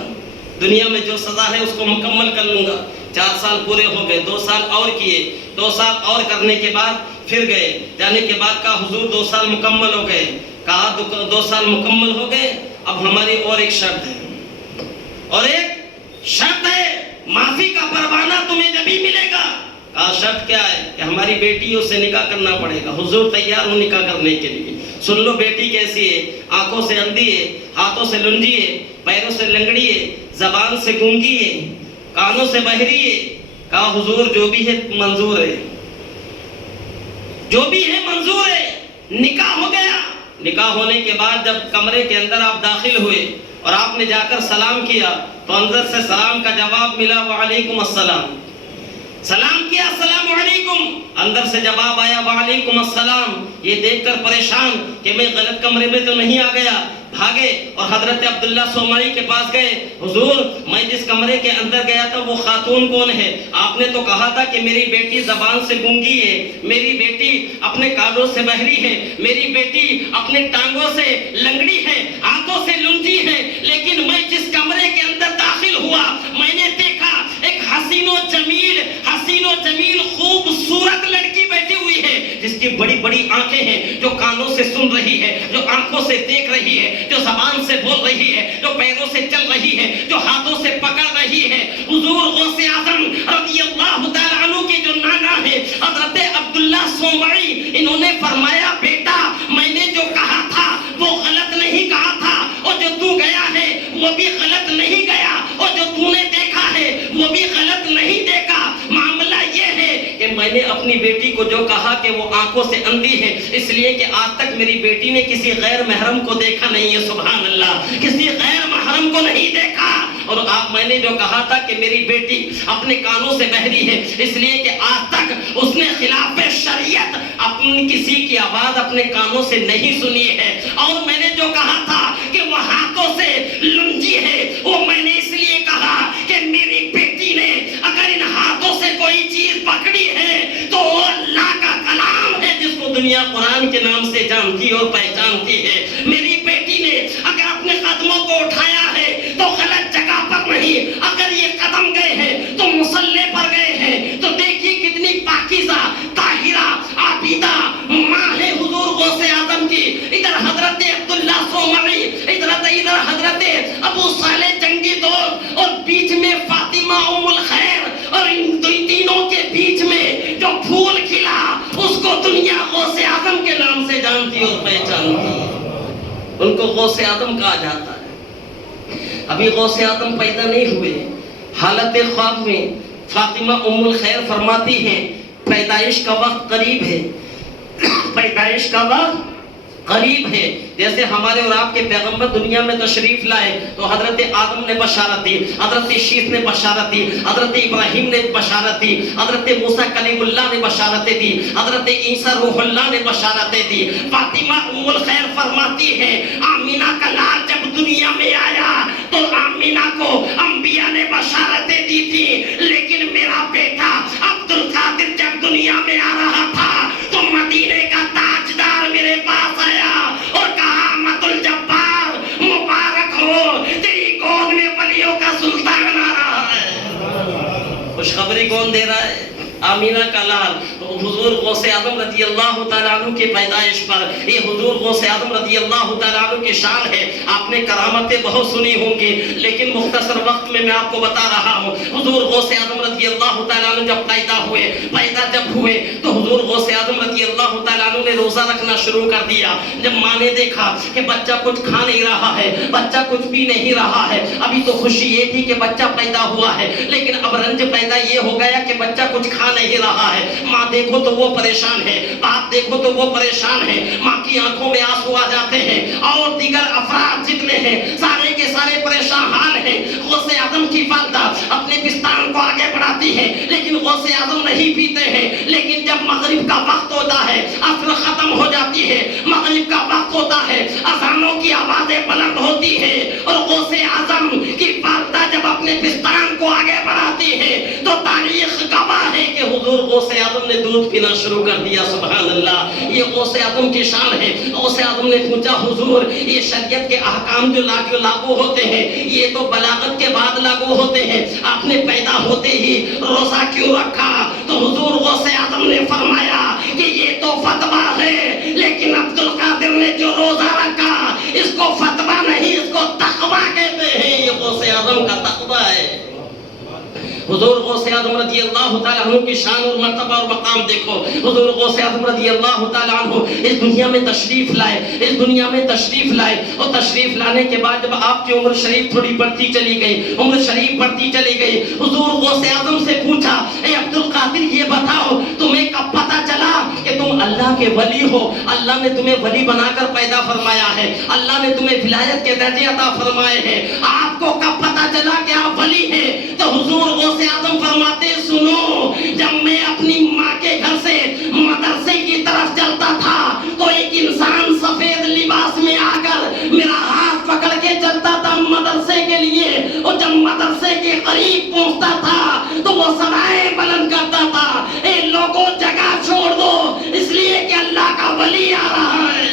دنیا میں جو سزا ہے اس کو مکمل کر لوں گا۔ 4 سال پورے ہو گئے، 2 سال اور کیے، 2 سال اور کرنے کے بعد پھر گئے، جانے کے بعد کہا حضور 2 سال مکمل ہو گئے۔ کہا 2 سال مکمل ہو گئے، اب ہماری اور ایک شرط ہے، اور ایک شرط ہے، معافی کا پروانہ تمہیں جب ہی ملے گا۔ کہا شرط کیا ہے؟ کہ ہماری بیٹیوں سے نکاح کرنا پڑے گا۔ حضور تیار ہوں نکاح کرنے کے لیے۔ سن لو بیٹی کیسی ہے، آنکھوں سے اندھی ہے، ہاتھوں سے لنجی ہے، پیروں سے لنگڑی ہے، زبان سے گونگی ہے، کانوں سے بہری ہے۔ کہا حضور جو بھی ہے منظور ہے، جو بھی ہے منظور ہے۔ نکاح ہو گیا۔ نکاح ہونے کے بعد جب کمرے کے اندر آپ داخل ہوئے اور آپ نے جا کر سلام کیا تو اندر سے سلام کا جواب ملا وعلیکم السلام۔ سلام کیا السلام علیکم، اندر سے جواب آیا وعلیکم السلام۔ یہ دیکھ کر پریشان کہ میں غلط کمرے میں تو نہیں آ گیا، بھاگے اور حضرت عبداللہ صومعی کے پاس گئے۔ حضور میں جس کمرے کے اندر گیا تھا وہ خاتون کون ہے؟ آپ نے تو کہا تھا کہ میری بیٹی زبان سے گونگی ہے، میری بیٹی اپنے کانوں سے بہری ہے، میری بیٹی اپنے ٹانگوں سے لنگڑی ہے، ہاتھوں سے لنجی ہے، لیکن میں جس کمرے کے اندر داخل ہوا میں نے دیکھا ایک حسین و جمیل خوبصورت لڑکی بیٹھی ہوئی ہے جس کی بڑی بڑی آنکھیں ہیں، جو کانوں سے سن رہی ہے، جو آنکھوں سے دیکھ رہی ہے، جو زبان سے بول رہی ہے، جو پیروں سے چل رہی ہے، جو ہاتھوں سے پکڑ رہی ہے۔ حضور غوث اعظم رضی اللہ تعالیٰ عنہ کے جو نانا ہے حضرت عبداللہ صومعی، انہوں نے فرمایا بیٹا میں نے جو کہا تھا وہ غلط نہیں کہا تھا، اور جو تو گیا ہے وہ بھی غلط نہیں گیا، اور جو تو نے دیکھا ہے وہ بھی غلط نہیں دیکھا۔ معاملہ یہ ہے کہ میں نے اپنی بیٹی کو جو کہا کہ وہ آنکھوں سے اندھی ہے، اس لیے کہ آج تک میری بیٹی نے کسی غیر محرم کو دیکھا نہیں ہے، سبحان اللہ، کسی غیر محرم کو نہیں دیکھا، اور آپ میں نے جو کہا تھا کہ میری بیٹی اپنے کانوں سے بہری ہے اس لیے کہ آج تک اس نے خلاف شریعت اپنی کسی کی آواز اپنے کانوں سے نہیں سنی ہے، اور میں نے جو کہا تھا کہ وہ ہاتھوں سے لنجی ہے وہ میں نے اس لیے کہا کہ میری بیٹی نے اگر ان ہاتھوں سے کوئی چیز پکڑی ہے تو وہ اللہ کا کلام ہے جس کو دنیا قرآن کے نام سے جانتی اور پہچانتی ہے۔ میری بیٹی نے اگر اپنے قدموں کو اٹھایا ہے تو غلط جگہ پر نہیں، اگر یہ قدم گئے ہیں تو مصلے پر گئے ہیں، تو دیکھیے کتنی پاکیزہ طاہرہ عابدہ ماں ہے حضور غوث اعظم کی۔ ادھر حضرت عبداللہ سومری، ادھر حضرت ابو صالح جنگی دوست، اور بیچ میں فاطمہ ام الخیر، اور ان تینوں کے بیچ میں جو پھول کھلا اس کو دنیا غوث اعظم کے نام سے جانتی اور پہچانتی ہے، ان کو غوث اعظم کہا جاتا ہے۔ ابھی غوث اعظم پیدا نہیں ہوئے، حالت خواب میں فاطمہ ام الخیر فرماتی ہیں پیدائش کا وقت قریب ہے، پیدائش کا وقت قریب ہے۔ جیسے ہمارے اور آپ کے پیغمبر دنیا میں تشریف لائے تو حضرت آدم نے بشارت دی، حضرت شیث نے بشارت دی، حضرت ابراہیم نے بشارت دی، حضرت موسیٰ کلیم اللہ نے بشارتیں دی، حضرت عیسیٰ روح اللہ نے بشارتیں دی۔ فاطمہ ام الخیر فرماتی ہے آمینہ کا لال جب دنیا میں آیا تو آمینہ کو انبیاء نے بشارتیں دی تھی، لیکن میرا بیٹا عبد القادر جب دنیا میں آ رہا تھا تو مدینے کا تاجدار میرے پاس آیا اور کہا مت الجبار مبارک ہو، تیری گود میں ولیوں کا سلطان آ رہا ہے۔ خوشخبری کون دے رہا ہے؟ آمینہ کا لال حضور غوث اعظم رضی اللہ تعالیٰ عنہ کی پیدائش پر۔ یہ حضور غوث اعظم رضی اللہ تعالیٰ عنہ کی شان ہے۔ آپ نے کرامتیں بہت سنی ہوں گی لیکن مختصر وقت میں آپ کو بتا رہا ہوں۔ حضور غوث اعظم رضی اللہ تعالیٰ عنہ جب پیدا جب ہوئے تو حضور غوث اعظم رضی اللہ تعالیٰ عنہ نے روزہ رکھنا شروع کر دیا۔ جب ماں نے دیکھا کہ بچہ کچھ کھا نہیں رہا ہے، بچہ کچھ پی نہیں رہا ہے، ابھی تو خوشی یہ تھی کہ بچہ پیدا ہوا ہے لیکن اب رنج پیدا یہ ہو گیا کہ بچہ کچھ کھا نہیں رہا ہے۔ ماں دیکھو تو وہ پریشان ہے، باپ دیکھو تو وہ پریشان ہے، ماں کی آنکھوں میں آنسو آ جاتے ہیں، اور دیگر افراد جتنے ہیں سارے کے سارے پریشان حال ہیں۔ غوث اعظم کی والدہ اپنے پستان کو آگے بڑھاتی ہے لیکن غوث اعظم نہیں پیتے ہیں، لیکن جب مغرب کا وقت ہوتا ہے عصر ختم ہو جاتی ہے، مغرب کا وقت ہوتا ہے، اذانوں کی آوازیں بلند ہوتی ہے اور غوث اعظم کی والدہ جب اپنے پستان کو آگے بڑھاتی ہے تو تاریخ گواہ ہے کہ حضور غوث اعظم نے دودھ پینا شروع کر دیا۔ سبحان اللہ، یہ غوث اعظم کی شان ہے۔ غوث اعظم نے پوچھا حضور یہ شریعت کے احکام جو لاگو ہوتے ہیں یہ تو بلاغت کے بعد لاگو ہوتے ہیں، آپ نے پیدا ہوتے ہی روزہ کیوں رکھا؟ تو حضور غوث اعظم نے فرمایا کہ یہ تو فتویٰ ہے لیکن عبد القادر نے جو روزہ رکھا اس کو فتویٰ نہیں، اس کو تقویٰ کہتے ہیں، یہ غوث اعظم کا تقویٰ ہے۔ حضور غوث اعظم رضی اللہ تعالیٰ عنہ کی شان اور مرتبہ اور مقام دیکھو۔ حضور غوث اعظم رضی اللہ تعالیٰ عنہ اس دنیا میں تشریف لائے، اس دنیا میں تشریف لائے، اور تشریف لانے کے بعد جب آپ کی عمر شریف تھوڑی بڑھتی چلی گئی، عمر شریف بڑھتی چلی گئی، حضور غوث اعظم سے پوچھا اے عبد القادر یہ بتاؤ تمہیں کب پتہ چلا کہ تم اللہ کے ولی ہو؟ اللہ نے تمہیں ولی بنا کر پیدا فرمایا ہے، اللہ نے تمہیں ولایت کے درجے عطا فرمائے ہیں، آپ کو کب پتہ چلا کہ آپ ولی ہیں؟ تو حضور غوث اعظم فرماتے سنو، جب میں اپنی ماں کے گھر سے مدرسے کی طرف چلتا تھا تو ایک انسان سفید لباس میں آ کر میرا ہاتھ پکڑ کے چلتا تھا مدرسے کے لیے، اور جب مدرسے کے قریب پہنچتا تھا تو وہ صدائیں بلند کرتا تھا اے لوگوں جگہ چھوڑ دو اس لیے کہ اللہ کا ولی آ رہا ہے۔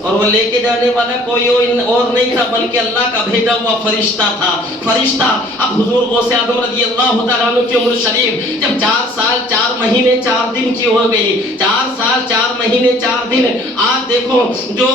اور وہ لے کے جانے والا کوئی اور نہیں تھا بلکہ اللہ کا بھیجا ہوا فرشتہ تھا، فرشتہ۔ اب حضور غوث اعظم رضی اللہ تعالیٰ عنہ کی عمر شریف جب 4 سال 4 مہینے 4 دن کی ہو گئی، 4 سال 4 مہینے 4 دن، آج دیکھو جو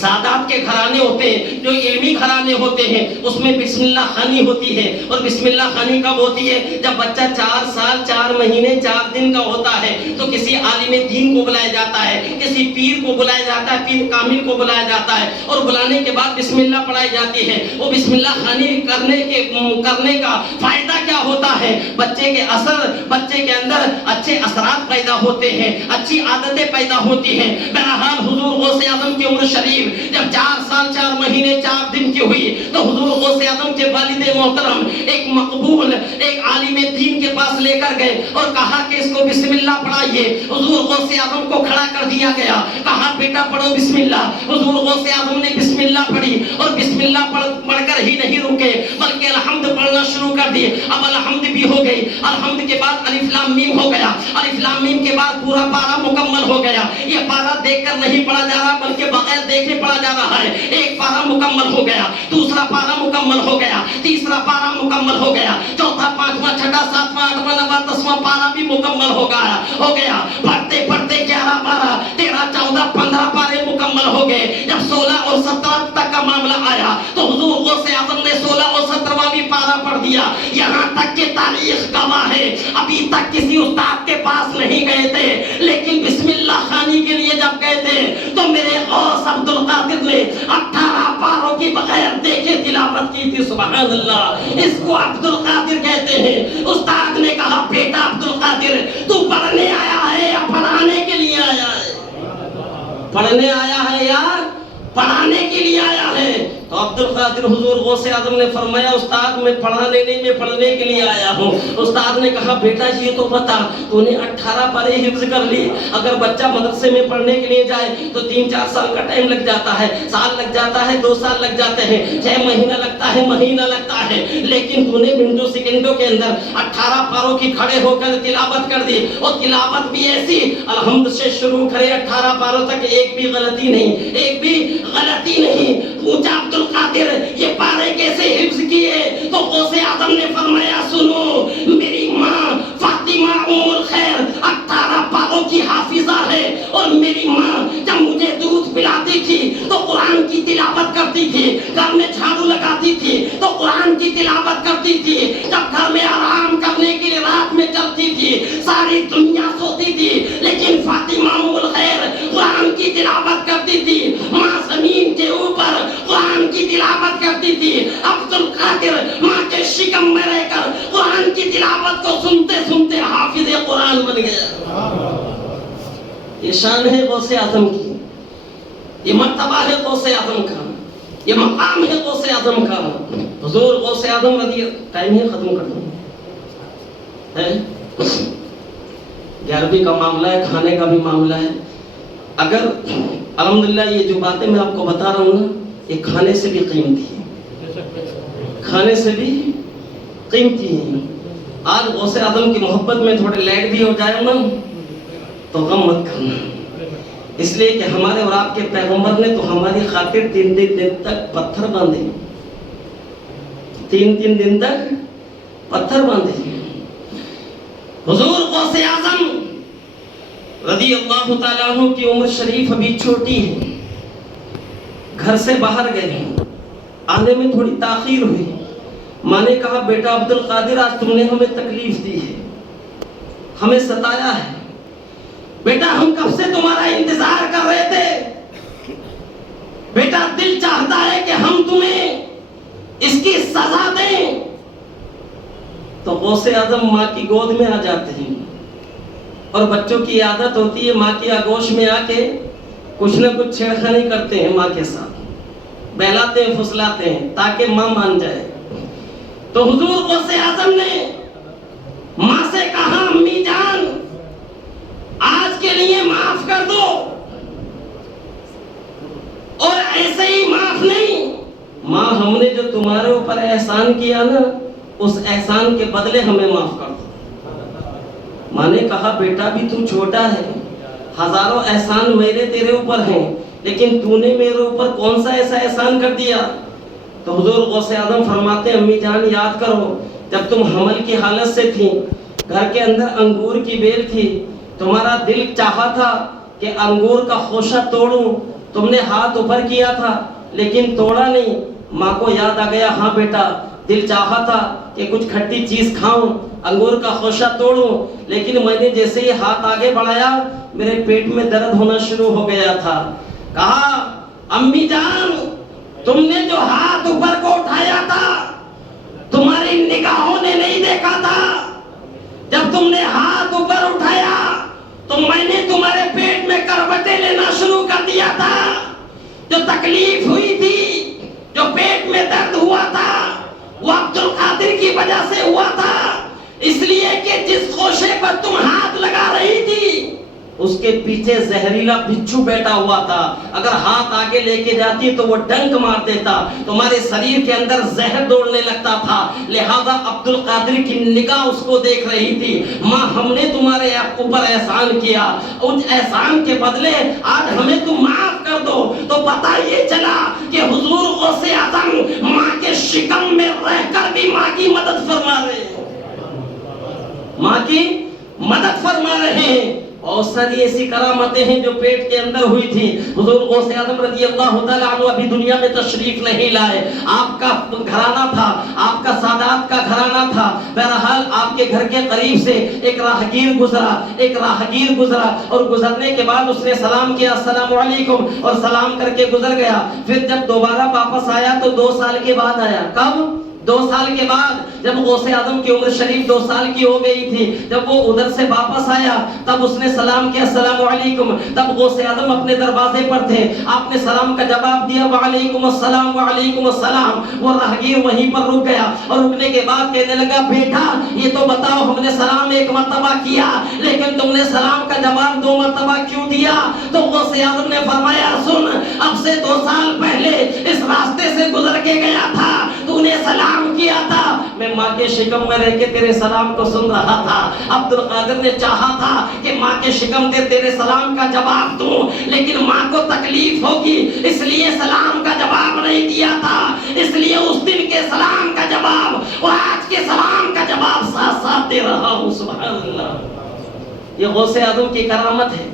سادات کے گھرانے ہوتے ہیں، جو علمی گھرانے ہوتے ہیں، اس میں بسم اللہ خوانی ہوتی ہے، اور بسم اللہ خوانی کب ہوتی ہے؟ جب بچہ 4 سال 4 مہینے 4 دن کا ہوتا ہے تو کسی عالم دین کو بلایا جاتا ہے، کسی پیر کو بلایا جاتا ہے، پیر کامل کو بلایا جاتا ہے، اور بلانے کے بعد بسم اللہ پڑھائی جاتی ہے۔ وہ بسم اللہ خوانی کرنے کا فائدہ کیا ہوتا ہے؟ بچے کے اندر اچھے اثرات پیدا ہوتے ہیں، اچھی عادتیں پیدا ہوتی ہیں۔ بہرحال حضور غوث اعظم کی عمر شریف جب 4 سال 4 مہینے 4 دن کی ہوئی تو حضور غوث اعظم کے والد محترم ایک مقبول ایک عالم دین کے پاس لے کر گئے اور کہا کہ اس کو بسم اللہ پڑھائیے. حضور غوث اعظم کو کھڑا کر دیا گیا, کہا بیٹا پڑھو بسم اللہ. حضور غوث اعظم نے بسم اللہ پڑھی اور بسم اللہ پڑھ کر ہی نہیں رکے بلکہ الحمد پڑھنا شروع کر دی. اب الحمد بھی ہو گئی, الحمد کے بعد الف لام میم ہو گیا, الف لام میم کے بعد پورا پارا مکمل ہو گیا. یہ پارا دیکھ کر نہیں پڑھا جا رہا بلکہ بغیر دیکھے پڑھا جا رہا ہے. ایک پارا مکمل ہو گیا, دوسرا پارا مکمل ہو گیا, تیسرا پارا مکمل ہو گیا, چوتھا پانچواں چھٹا ساتواں آٹھواں نواں 10واں پارا بھی مکمل ہو گیا. پڑھتے پڑھتے 11 12 13 14 15 پارے مکمل ہو گئے. جب 16 اور 17 تک کا معاملہ آیا تو حضور غوث اعظم نے 16 اور 17واں بھی پارا پڑھ دیا. یہاں تک کہ تاریخ گواہ ہے ابھی تک کسی استاد کے پاس نہیں گئے تھے, لیکن بسم اللہ خانی کے لیے جب گئے تھے تو میرے غوث عبد القادر نے 18 پاروں کی بغیر دیکھے تلاوت کی تھی. سبحان اللہ, اس کو عبد القادر کہتے ہیں. استاد نے کہا بیٹا عبد القادر تو پڑھنے آیا ہے یا پڑھانے کے لیے آیا ہے؟ پڑھنے آیا ہے یا پڑھانے کے لیے آیا ہے؟ تو عبد القادر حضور غوث اعظم نے فرمایا استاد میں پڑھانے نہیں میں پڑھنے کے لیے آیا ہوں. استاد نے کہا بیٹا یہ تو بتا تو نے 18 پارے حفظ کر لی. اگر بچہ مدرسے میں پڑھنے کے لیے جائے تو 3-4 سال کا ٹائم لگ جاتا ہے, سال لگ جاتا ہے, 2 سال لگ جاتے ہیں, 6 مہینہ لگتا ہے, مہینہ لگتا ہے, لیکن تو نے منٹوں سیکنڈوں کے اندر 18 پاروں کی کھڑے ہو کر تلاوت کر دی. اور تلاوت بھی ایسی الحمد سے شروع کرے 18 پاروں تک ایک بھی غلطی نہیں, ایک بھی غلطی نہیں. پوچھا عبد القادر یہ پارے کیسے حفظ کیے؟ تو غوث اعظم نے فرمایا سنو, میری ماں فاطمہ ام الخیر 18 پاروں کی حافظہ ہے اور میری ماں جب مجھے دودھ پلاتی تھی تو قرآن کی تلاوت کرتی تھی, گھر میں جھاڑو لگاتی تھی تو قرآن کی تلاوت کرتی تھی, جب گھر میں آرام کرنے کے لیے رات میں چلتی تھی, ساری دنیا سوتی تھی لیکن فاطمہ ام الخیر قرآن کی تلاوت کرتی تھی. ماں زمین کے اوپر قرآن کی تلاوت کرتی تھی, عبد القادر ماں کے شکم میں رہ کر قرآن کی تلاوت کو سنتے سنتے حافظ قرآن بن گیا. یہ شان ہے غوث اعظم کی, یہ مرتبہ ہے غوث اعظم کا, یہ مقام ہے غوث اعظم کا. حضور غوث اعظم رضی ٹائم ہی ختم کر دوں ہے, 11ویں کا معاملہ ہے, کھانے کا بھی معاملہ ہے. اگر الحمدللہ یہ جو باتیں میں آپ کو بتا رہا ہوں نا یہ کھانے سے بھی قیمتی ہے, کھانے سے بھی قیمتی ہے. آج غوث اعظم کی محبت میں تھوڑے لیٹ بھی ہو جائے نا تو غم مت کرنا, اس لیے کہ ہمارے اور آپ کے پیغمبر نے تو ہماری خاطر 3 دن تک پتھر باندھے, 3 دن تک پتھر باندھے. حضور غوث اعظم رضی اللہ تعالیٰ عنہ کی عمر شریف ابھی چھوٹی ہے, گھر سے باہر گئے, آنے میں تھوڑی تاخیر ہوئی. ماں نے کہا بیٹا عبد القادر آج تم نے ہمیں تکلیف دی ہے, ہمیں ستایا ہے, بیٹا ہم کب سے تمہارا انتظار کر رہے تھے, بیٹا دل چاہتا ہے کہ ہم تمہیں اس کی سزا دیں. تو غوث اعظم ماں کی گود میں آ جاتے ہیں اور بچوں کی عادت ہوتی ہے ماں کی آغوش میں آ کے کچھ نہ کچھ چھیڑخانی کرتے ہیں ماں کے ساتھ, بہلاتے ہیں پھسلاتے ہیں تاکہ ماں مان جائے. تو حضور غوث اعظم نے ماں سے کہا امی جان آج کے لیے معاف کر دو, اور ایسے ہی معاف نہیں, ماں ہم نے جو تمہارے اوپر احسان کیا نا اس احسان کے بدلے ہمیں معاف کر دو. ماں نے کہا بیٹا بھی تو چھوٹا ہے, ہزاروں احسان میرے تیرے اوپر ہیں, لیکن تو نے میرے اوپر کون سا ایسا احسان کر دیا؟ تو حضور غوث اعظم فرماتے ہیں امی جان یاد کرو جب تم حمل کی حالت سے تھی, گھر کے اندر انگور کی بیل تھی, تمہارا دل چاہا تھا کہ انگور کا خوشہ توڑوں, تم نے ہاتھ اوپر کیا تھا لیکن توڑا نہیں. ماں کو یاد آ گیا ہاں بیٹا دل چاہا تھا کہ کچھ کھٹی چیز کھاؤں, انگور کا خوشہ توڑوں, لیکن میں نے جیسے ہی ہاتھ آگے بڑھایا میرے پیٹ میں درد ہونا شروع ہو گیا تھا. کہا امی جان تم نے جو ہاتھ اوپر کو اٹھایا تھا تمہاری نگاہوں نے نہیں دیکھا تھا, جب تم نے ہاتھ اوپر اٹھایا تو میں نے تمہارے پیٹ میں کروٹیں لینا شروع کر دیا تھا. جو تکلیف ہوئی تھی، جو پیٹ میں درد ہوا تھا، وہ عبد القادر کی وجہ سے ہوا تھا، اس لیے کہ جس خوشے پر تم ہاتھ لگا رہی تھی اس کے پیچھے زہریلا بچھو بیٹھا ہوا تھا، اگر ہاتھ آگے لے کے جاتی تو وہ ڈنک مار دیتا، تمہارے شریر کے اندر زہر دوڑنے لگتا تھا، لہذا عبد القادر کی نگاہ اس کو دیکھ رہی تھی۔ ماں ہم نے تمہارے اوپر احسان کیا، اس احسان کے بدلے آج ہمیں تم معاف کر دو۔ تو پتہ یہ چلا کہ حضور غوث اعظم ماں کے شکم میں رہ کر بھی ماں کی مدد فرما رہے ہیں، ماں کی مدد فرما رہے ہیں۔ اور ساری ایسی کرامتیں ہیں جو پیٹ کے اندر ہوئی تھی۔ حضور غوث اعظم رضی اللہ تعالیٰ عنہ ابھی دنیا میں تشریف نہیں لائے، آپ کا گھرانہ تھا، آپ کا سادات کا گھرانہ تھا۔ بہرحال آپ کے گھر کے قریب سے ایک راہگیر گزرا اور گزرنے کے بعد اس نے سلام کیا، السلام علیکم، اور سلام کر کے گزر گیا۔ پھر جب دوبارہ واپس آیا تو 2 سال کے بعد آیا۔ کب؟ 2 سال کے بعد، جب غوث اعظم کی عمر شریف 2 سال کی ہو گئی تھی، جب وہ ادھر سے واپس آیا تب اس نے سلام کیا، السلام علیکم۔ تب غوث اعظم اپنے دروازے پر تھے، آپ نے سلام کا جواب دیا، وعلیکم السلام وعلیکم السلام۔ وہ راہگیر وہیں پر رک گیا اور رکنے کے بعد کہنے لگا، بیٹا یہ تو بتاؤ، ہم نے سلام 1 مرتبہ کیا لیکن تم نے سلام کا جواب 2 مرتبہ کیوں دیا؟ تو غوث اعظم نے فرمایا، سن، اب سے 2 سال پہلے اس راستے سے گزر کے گیا تھا، تو نے سلام کیا تھا، میں ماں کے شکم میں رہ کے تیرے سلام کو سن رہا تھا۔ عبد القادر نے چاہا تھا کہ ماں کے شکم دے تیرے سلام کا جواب دوں، لیکن ماں کو تکلیف ہوگی اس لیے سلام کا جواب نہیں دیا تھا، اس لیے اس دن کے سلام کا جواب اور آج کے سلام کا جواب ساتھ ساتھ دے رہا ہوں۔ سبحان اللہ، یہ غوث اعظم کی کرامت ہے،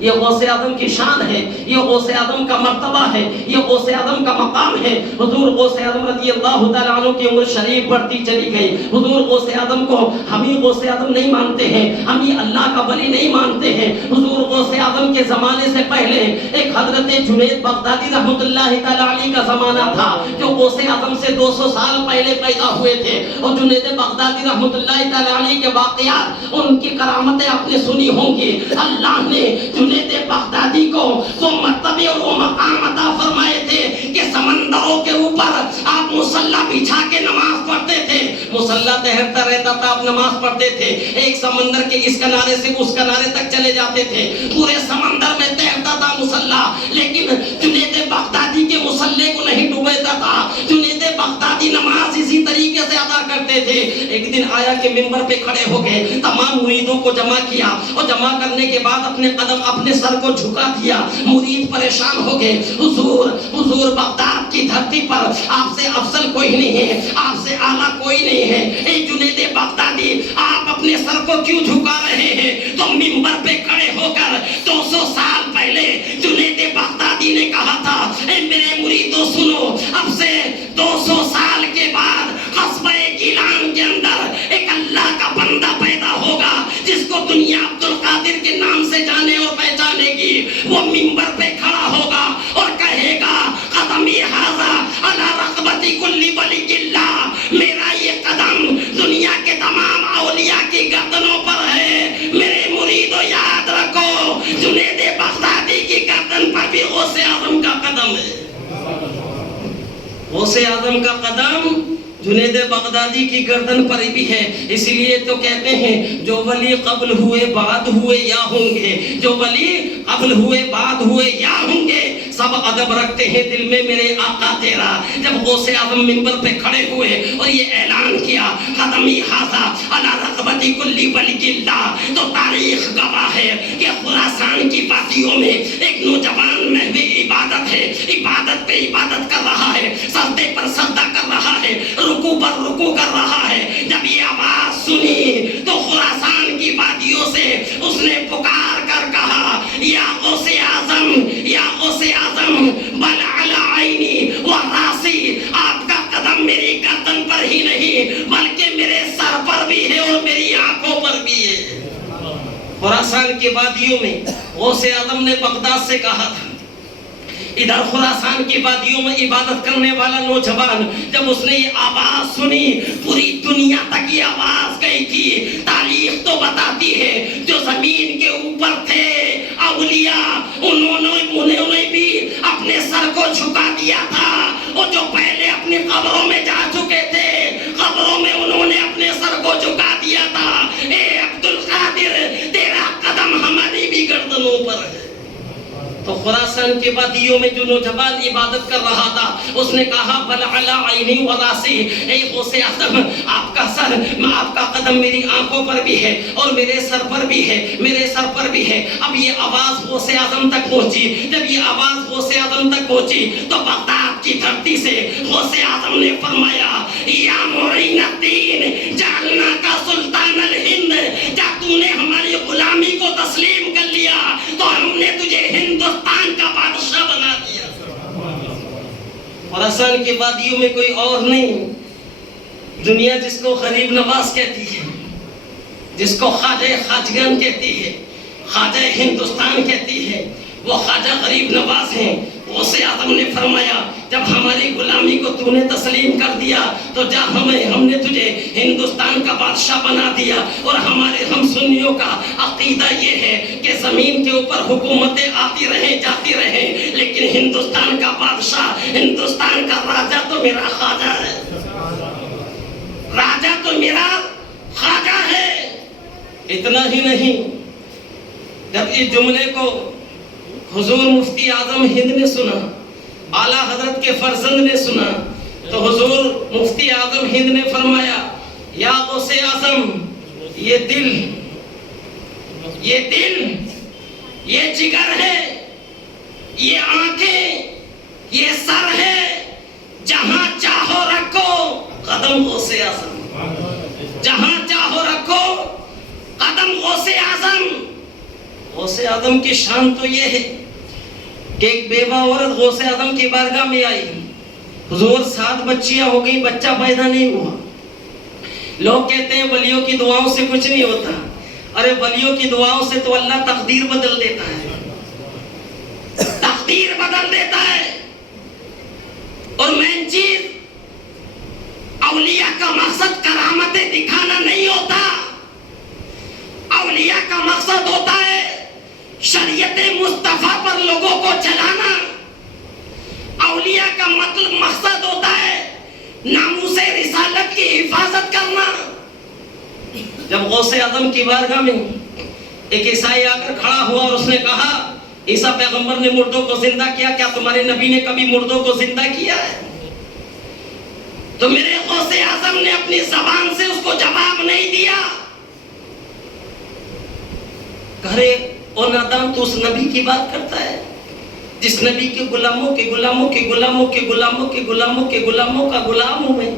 یہ غوث اعظم کی شان ہے، یہ غوث اعظم کا مرتبہ ہے، یہ غوث اعظم کا مقام ہے۔ حضور غوث اعظم رضی اللہ تعالیٰ عنہ کی عمر شریف بڑھتی چلی گئی۔ حضور غوث اعظم کو ہم ہی غوث اعظم نہیں مانتے ہیں، ہم ہی اللہ کا ولی نہیں مانتے ہیں۔ حضور غوث اعظم کے زمانے سے پہلے ایک حضرت جنید بغدادی رحمۃ اللہ تعالیٰ علیہ کا زمانہ تھا، جو غوث اعظم سے 200 سال پہلے پیدا ہوئے تھے، اور جنید بغدادی رحمۃ اللہ تعالیٰ علیہ کے واقعات، ان کی کرامتیں آپ نے سنی ہوں گی۔ اللہ نے جنید بغدادی کو وہ مرتبے اور وہ مقام عطا فرمائے تھے کہ سمندروں کے اوپر آپ مصلی بچھا کے نماز پڑھتے تھے، مصلی تہرتا رہتا تھا، آپ نماز پڑھتے تھے، ایک سمندر کے اس کنارے سے اس کنارے تک چلے جاتے تھے، پورے سمندر میں تہرتا تھا مصلی، لیکن جنید بغدادی کے مصلی کو نہیں ڈوبیتا تھا۔ جنید بغدادی نماز اسی طریقے سے ادا کرتے تھے۔ ایک دن آیا کہ منبر پہ کھڑے ہو گئے، تمام مریدوں کو جمع کیا، اور جمع کرنے کے بعد اپنے قدم اپنے سر کو جھکا دیا۔ مرید پریشان ہو گئے، حضور بغداد کی دھرتی پر آپ سے افضل کوئی نہیں ہے، آپ سے اعلیٰ کوئی نہیں ہے، اے جنید بغدادی آپ اپنے سر کو کیوں جھکا رہے ہیں؟ تو منبر پہ کھڑے ہو کر 200 سال پہلے جنید بغدادی نے کہا تھا، اے میرے مریدوں سنو، اب سے 200 سال کے بعد قصبہ گیلان کے اندر ایک اللہ کا بندہ پیدا ہوگا جس کو دنیا عبد القادر کے نام سے جانے اور پہچانے گی۔ وہ منبر پہ کھڑا ہوگا اور کہے گا، قدمی ھذا علی رقبتی کل ولی اللہ، میرا یہ قدم دنیا کے تمام اولیاء کی گردنوں پر ہے۔ میرے مریدو یاد رکھو، جنید بغدادی کی گردن پر بھی غوث اعظم کا قدم ہے، غوث اعظم کا قدم جنید بغدادی کی گردن پر بھی ہے۔ اس لیے تو کہتے ہیں، جو ولی قبل ہوئے بعد ہوئے یا ہوں گے، جو ولی قبل ہوئے بعد ہوئے یا ہوں گے، سب ادب رکھتے ہیں دل میں میرے آقا تیرا۔ جب غوث اعظم منبر پہ کھڑے ہوئے اور یہ اعلان کیا، قدمی ھذا علی رقبتی کل ولی اللہ، تو تاریخ گواہ ہے کہ خراسان کی وادیوں میں ایک نوجوان محو عبادت ہے، عبادت پہ عبادت کر رہا ہے، سجدے پر سجدہ کر رہا ہے، رکوع پر رکوع کر رہا ہے۔ جب یہ آواز سنی تو خراسان کی وادیوں سے اس نے پکار کر کہا، یا غوث اعظم، یا غوث اعظم، بل علی عینی و راسی، آپ کا قدم میری گردن پر ہی نہیں بلکہ میرے سر پر بھی ہے اور میری آنکھوں پر بھی ہے۔ خراسان کی وادیوں میں غوث اعظم نے بغداد سے کہا تھا، ادھر خراسان کی وادیوں میں عبادت کرنے والا نوجوان، جب اس نے یہ آواز سنی، پوری دنیا تک یہ آواز گئی تھی۔ تاریخ تو بتاتی ہے، جو زمین کے اوپر تھے اولیاء، انہوں نے بھی اپنے سر کو جھکا دیا تھا، وہ جو پہلے اپنی قبروں میں جا چکے تھے، قبروں میں انہوں نے اپنے سر کو جھکا دیا تھا. اے عبد القادر، تیرا قدم ہماری بھی گردنوں پر ہے. تو خراسان کے وادیوں میں جو نوجوان عبادت کر رہا تھا، اس نے کہا بل علی عینی و راسی، اے غوث اعظم، آپ کا سر، آپ کا قدم میری آنکھوں پر بھی ہے اور میرے سر پر بھی ہے، میرے سر پر بھی ہے. اب یہ آواز غوث اعظم تک پہنچی. جب یہ آواز غوث اعظم تک پہنچی تو بغداد کی دھرتی سے غوث اعظم نے فرمایا یا معین الدین جعلنا کا سلطان الہند، جب تو نے ہماری غلامی کو تسلیم کر لیا تو ہم نے تجھے ہندوستان کا بادشاہ بنا دیا. خراسان کی وادیوں میں کوئی اور نہیں. دنیا جس کو غریب نواز کہتی ہے، جس کو خواجہ خواجگان کہتی ہے، خواجہ ہندوستان کہتی ہے، وہ خواجہ غریب نواز ہیں. غوث اعظم نے فرمایا جب ہماری غلامی کو تو نے تسلیم کر دیا تو جا ہم نے تجھے ہندوستان کا بادشاہ بنا دیا. اور ہمارے ہم سنیوں کا عقیدہ یہ ہے کہ زمین کے اوپر حکومتیں آتی رہیں جاتی رہیں، لیکن ہندوستان کا بادشاہ، ہندوستان کا راجہ تو میرا خواجہ ہے، راجہ تو میرا خواجہ ہے. اتنا ہی نہیں، جب اس جملے کو حضور مفتی اعظم ہند نے سنا، اعلیٰ حضرت کے فرزند نے سنا، تو حضور مفتی اعظم ہند نے فرمایا یا غوث اعظم، یہ دل، یہ جگر ہے، یہ آنکھیں، یہ سر ہے، جہاں چاہو رکھو قدم غوث اعظم، جہاں چاہو رکھو قدم غوث اعظم. غوث اعظم کی شان تو یہ ہے کہ ایک بیوہ عورت غوث اعظم کی بارگاہ میں آئی. حضور 7 بچیاں ہو گئی، بچہ پیدا نہیں ہوا. لوگ کہتے ہیں ولیوں کی دعاؤں سے کچھ نہیں ہوتا. ارے ولیوں کی دعاؤں سے تو اللہ تقدیر بدل دیتا ہے، تقدیر بدل دیتا ہے. اور مین چیز، اولیاء کا مقصد کرامتیں دکھانا نہیں ہوتا. اولیاء کا مقصد ہوتا ہے شریعت مصطفیٰ پر لوگوں کو چلانا. اولیاء کا مقصد ہوتا ہے ناموس رسالت کی حفاظت کرنا. جب غوث اعظم کی بارگاہ میں ایک عیسائی آ کر کھڑا ہوا اور اس نے کہا عیسیٰ پیغمبر نے مردوں کو زندہ کیا، کیا تمہارے نبی نے کبھی مردوں کو زندہ کیا ہے؟ تو میرے غوث اعظم نے اپنی زبان سے اس کو جواب نہیں دیا. کہے او نادان، تو اس نبی کی بات کرتا ہے جس نبی کے غلاموں کے غلاموں کے غلاموں کے غلاموں کے غلاموں کے غلاموں کا غلام ہوں میں.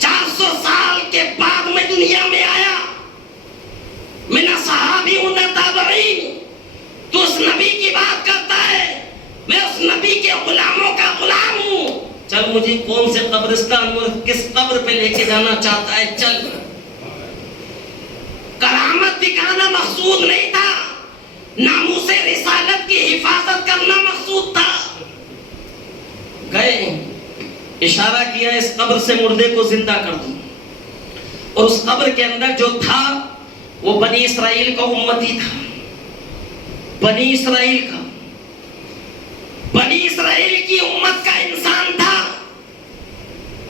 400 سال کے بعد میں دنیا میں آیا، میں نہ صحابی ہوں نہ تابعین. تو اس نبی کی بات کرتا ہے، میں اس نبی کے غلاموں کا غلام ہوں. چل مجھے کون سے قبرستان اور کس قبر پہ لے کے جانا چاہتا ہے، چل. کرامت دکھانا مقصود نہیں تھا، ناموس رسالت کی حفاظت کرنا مقصود تھا. گئے، اشارہ کیا اس قبر سے مردے کو زندہ کر دوں. اور اس قبر کے اندر جو تھا وہ بنی اسرائیل کا امتی تھا، بنی اسرائیل کا، بنی اسرائیل کی امت کا انسان تھا.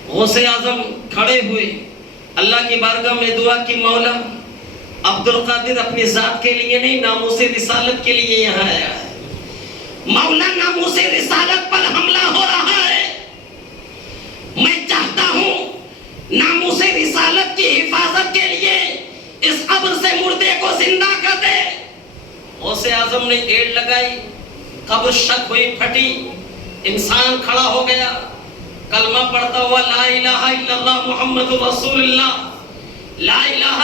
غوث اعظم کھڑے ہوئے، اللہ کی بارگاہ میں دعا کی، مولا عبد القادر اپنی ذات کے لیے نہیں، ناموس رسالت کے لیے یہاں آیا ہے. مولا ناموس رسالت پر حملہ ہو رہا ہے، میں چاہتا ہوں ناموس رسالت کی حفاظت کے لیے اس قبر سے مردے کو زندہ کر دے. غوث اعظم نے ایڑ لگائی، قبر شک ہوئی، پھٹی، انسان کھڑا ہو گیا، کلمہ پڑھتا ہوا لا الہ الا اللہ محمد رسول اللہ، لا الہ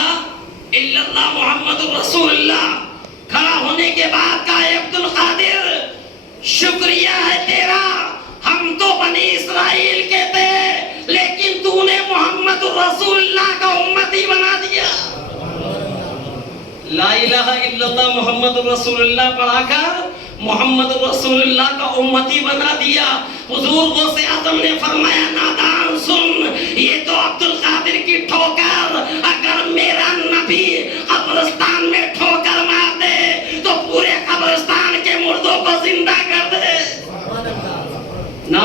الا اللہ محمد رسول اللہ. کھڑا ہونے کے بعد کہا عبد القادر شکریہ ہے تیرا، ہم تو بنی اسرائیل کے تھے لیکن تو نے محمد رسول اللہ کا امتی بنا دیا. لا الہ الا اللہ محمد رسول اللہ پڑھا کر محمد رسول اللہ کا امتی بنا دیا. حضور غوث اعظم نے فرمایا نادان سن، یہ تو عبد القادر کی ٹھوکر، اگر میرا نبی قبرستان میں ٹھوکر مار دے تو پورے قبرستان کے مردوں کو زندہ کر دے.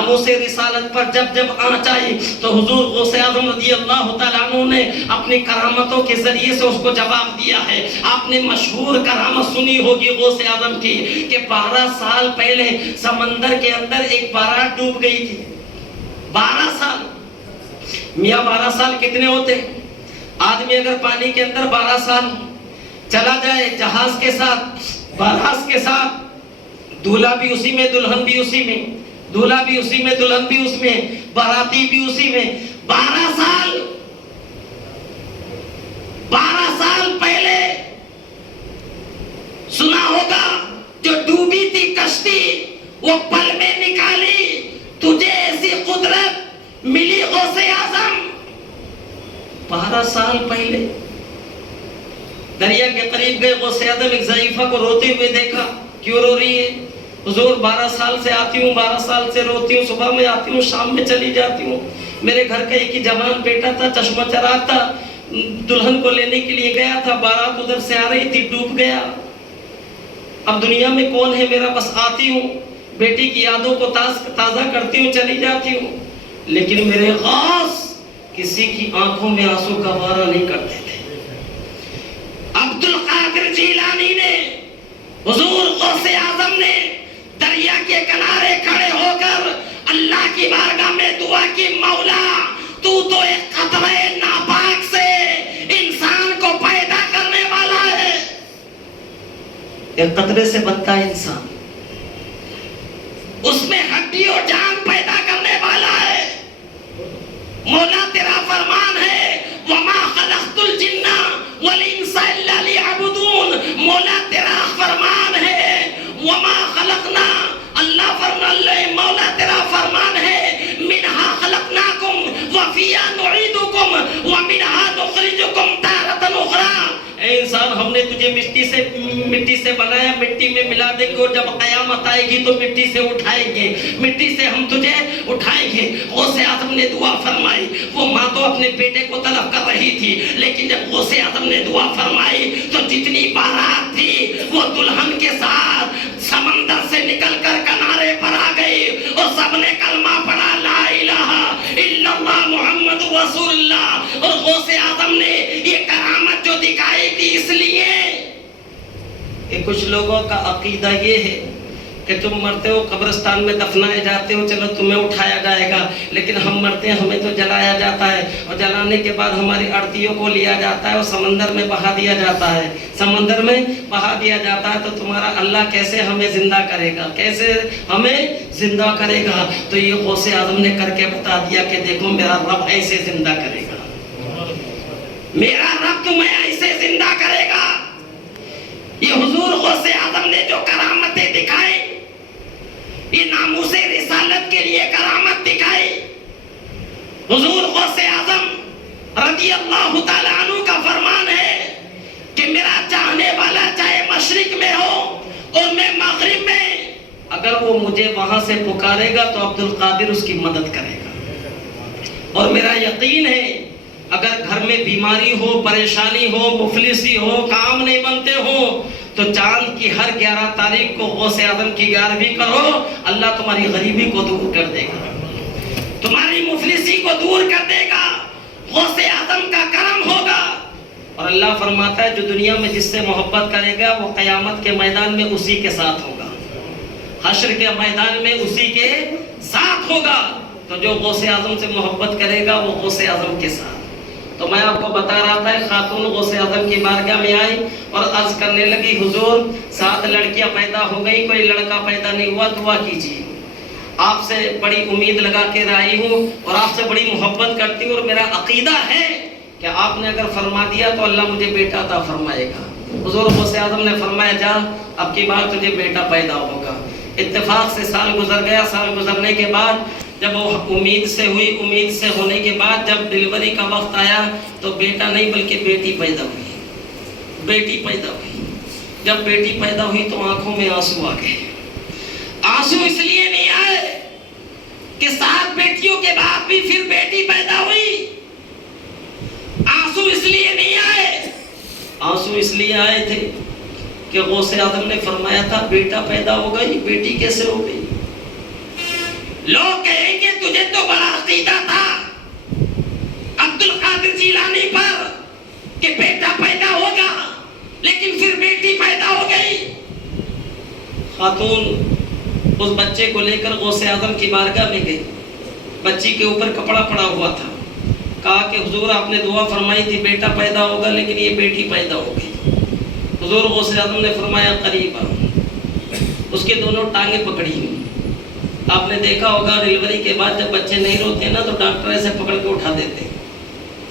ناموس رسالت پر جب جب آنچ آئی تو حضور غوث اعظم رضی اللہ تعالیٰ عنہ نے اپنی کرامتوں کے ذریعے سے اس کو جواب دیا ہے۔ آپ نے مشہور کرامت سنی ہوگی غوث اعظم کی کہ 12 سال پہلے سمندر کے اندر ایک بارات ڈوب گئی تھی۔ 12 سال، میاں 12 سال کتنے ہوتے؟ آدمی اگر پانی کے اندر 12 سال چلا جائے جہاز کے ساتھ، بارات کے ساتھ، دولہا بھی اسی میں، دلہن بھی اسی میں، دولہا بھی اسی میں، دلہن بھی اس میں، باراتی بھی اسی میں، 12 سال 12 سال پہلے سنا ہوگا جو ڈوبی تھی کشتی وہ پل میں نکالی، تجھے ایسی قدرت ملی غوث اعظم۔ 12 سال پہلے دریا کے قریب گئے غوث اعظم، ایک ضعیفہ کو روتے ہوئے دیکھا، کیوں رو رہی ہے؟ حضور 12 سال سے آتی ہوں، 12 سال سے روتی ہوں، صبح میں آتی ہوں، شام میں چلی جاتی ہوں، میرے گھر کا ایک ہی جوان بیٹا تھا، چشمہ چراغ تھا، دلہن کو لینے کے لیے گیا تھا، بارات ادھر سے آ رہی تھی، ڈوب گیا، اب دنیا میں کون ہے میرا، بس آتی ہوں، بیٹی کی یادوں کو تازہ کرتی ہوں، چلی جاتی ہوں، لیکن میرے غوث کسی کی آنکھوں میں آنسو کا وارہ نہیں کرتے تھے۔ عبد القادر جیلانی نے، حضور غوث اعظم نے دریا کے کنارے کھڑے ہو کر اللہ کی بارگاہ میں دعا کی، مولا تو ایک قطرے ناپاک سے انسان کو پیدا کرنے والا ہے، ایک قطرے سے بنتا ہے انسان، اس میں ہڈی اور جان پیدا کرنے والا ہے، مولا تیرا فرمان ہے وما خلقت الجن والانس الا ليعبدون، مولا تیرا فرمان ہے وما خلقنا، اللہ فرمان، مولا تیرا فرمان ہے منہا خلقناکم وفیہا نعیدکم ومنہا نخرجکم تارۃ اخری، اے انسان ہم نے تجھے مٹی سے بنایا، مٹی میں ملا دیں گے، اور جب قیامت آئے گی تو مٹی سے اٹھائیں گے، مٹی سے ہم تجھے اٹھائیں گے۔ غوث اعظم نے دعا فرمائی، وہ ماں تو اپنے بیٹے کو طلب کر رہی تھی، لیکن جب غوث اعظم نے دعا فرمائی تو جتنی بارات تھی وہ دلہن کے ساتھ سمندر سے نکل کر کنارے پر آ گئی، اور سب نے کلمہ پڑھا لا الہ الا اللہ محمد رسول اللہ، اور غوث اعظم نے یہ کرامت جو دکھائی تھی اس لیے کہ کچھ لوگوں کا عقیدہ یہ ہے کہ تم مرتے ہو قبرستان میں دفنائے جاتے ہو، چلو تمہیں اٹھایا جائے گا، لیکن ہم مرتے ہیں ہمیں تو جلایا جاتا ہے، اور جلانے کے بعد ہماری ارتیوں کو لیا جاتا ہے اور سمندر میں بہا دیا جاتا ہے، سمندر میں بہا دیا جاتا ہے، تو تمہارا اللہ کیسے ہمیں زندہ کرے گا، کیسے ہمیں زندہ کرے گا؟ تو یہ غوث اعظم نے کر کے بتا دیا کہ دیکھو میرا رب ایسے زندہ کرے گا، میرا رب تمہیں ایسے زندہ کرے گا۔ یہ حضور غوث اعظم نے جو کرامتیں دکھائی، یہ ناموس رسالت کے لیے کرامت دکھائی، حضور غوث اعظم رضی اللہ تعالیٰ عنہ کا فرمان ہے کہ میرا چاہنے والا چاہے مشرق میں ہو اور میں مغرب میں، اگر وہ مجھے وہاں سے پکارے گا تو عبد القادر اس کی مدد کرے گا، اور میرا یقین ہے اگر گھر میں بیماری ہو، پریشانی ہو، مفلسی ہو، کام نہیں بنتے ہو، تو چاند کی ہر 11 تاریخ کو غوث اعظم کی 11ویں کرو، اللہ تمہاری غریبی کو دور کر دے گا، تمہاری مفلسی کو دور کر دے گا، غوث اعظم کا کرم ہوگا۔ اور اللہ فرماتا ہے جو دنیا میں جس سے محبت کرے گا وہ قیامت کے میدان میں اسی کے ساتھ ہوگا، حشر کے میدان میں اسی کے ساتھ ہوگا، تو جو غوث اعظم سے محبت کرے گا وہ غوث اعظم کے ساتھ۔ تو میں آپ کو بتا رہا تھا خاتون غوث اعظم کی بارگاہ میں آئی اور عرض کرنے لگی حضور 7 لڑکیاں پیدا ہو گئی، کوئی لڑکا پیدا نہیں ہوا، دعا کیجیے، آپ سے بڑی امید لگا کے آئی ہوں اور آپ سے بڑی محبت کرتی ہوں، اور میرا عقیدہ ہے کہ آپ نے اگر فرما دیا تو اللہ مجھے بیٹا عطا فرمائے گا۔ حضور غوث اعظم نے فرمایا جا اب کی بار تجھے بیٹا پیدا ہوگا۔ اتفاق سے سال گزر گیا، سال گزرنے کے بعد جب وہ امید سے ہوئی، امید سے ہونے کے بعد جب ڈلیوری کا وقت آیا تو بیٹا نہیں بلکہ بیٹی پیدا ہوئی، بیٹی پیدا ہوئی۔ جب بیٹی پیدا ہوئی تو آنکھوں میں آنسو آ گئے۔ آنسو اس لیے نہیں آئے کہ 7 بیٹیوں کے بعد بھی پھر بیٹی پیدا ہوئی، آنسو اس لیے نہیں آئے، آنسو اس لیے آئے تھے کہ غوث اعظم نے فرمایا تھا بیٹا پیدا ہو گئی، بیٹی کیسے ہو گئی؟ لوگ کہیں گے تجھے تو بڑا عقیدہ تھا عبد القادر جیلانی پر کہ بیٹا پیدا ہوگا، لیکن پھر بیٹی پیدا ہو گئی۔ خاتون اس بچے کو لے کر غوث اعظم کی بارگاہ میں گئی، بچی کے اوپر کپڑا پڑا ہوا تھا، کہا کہ حضور آپ نے دعا فرمائی تھی بیٹا پیدا ہوگا، لیکن یہ بیٹی پیدا ہو گئی۔ حضور غوث اعظم نے فرمایا قریب آؤ، اس کے دونوں ٹانگیں پکڑی۔ آپ نے دیکھا ہوگا ڈلیوری کے بعد جب بچے نہیں روتے ہیں نا تو ڈاکٹر ایسے پکڑ کے اٹھا دیتے ہیں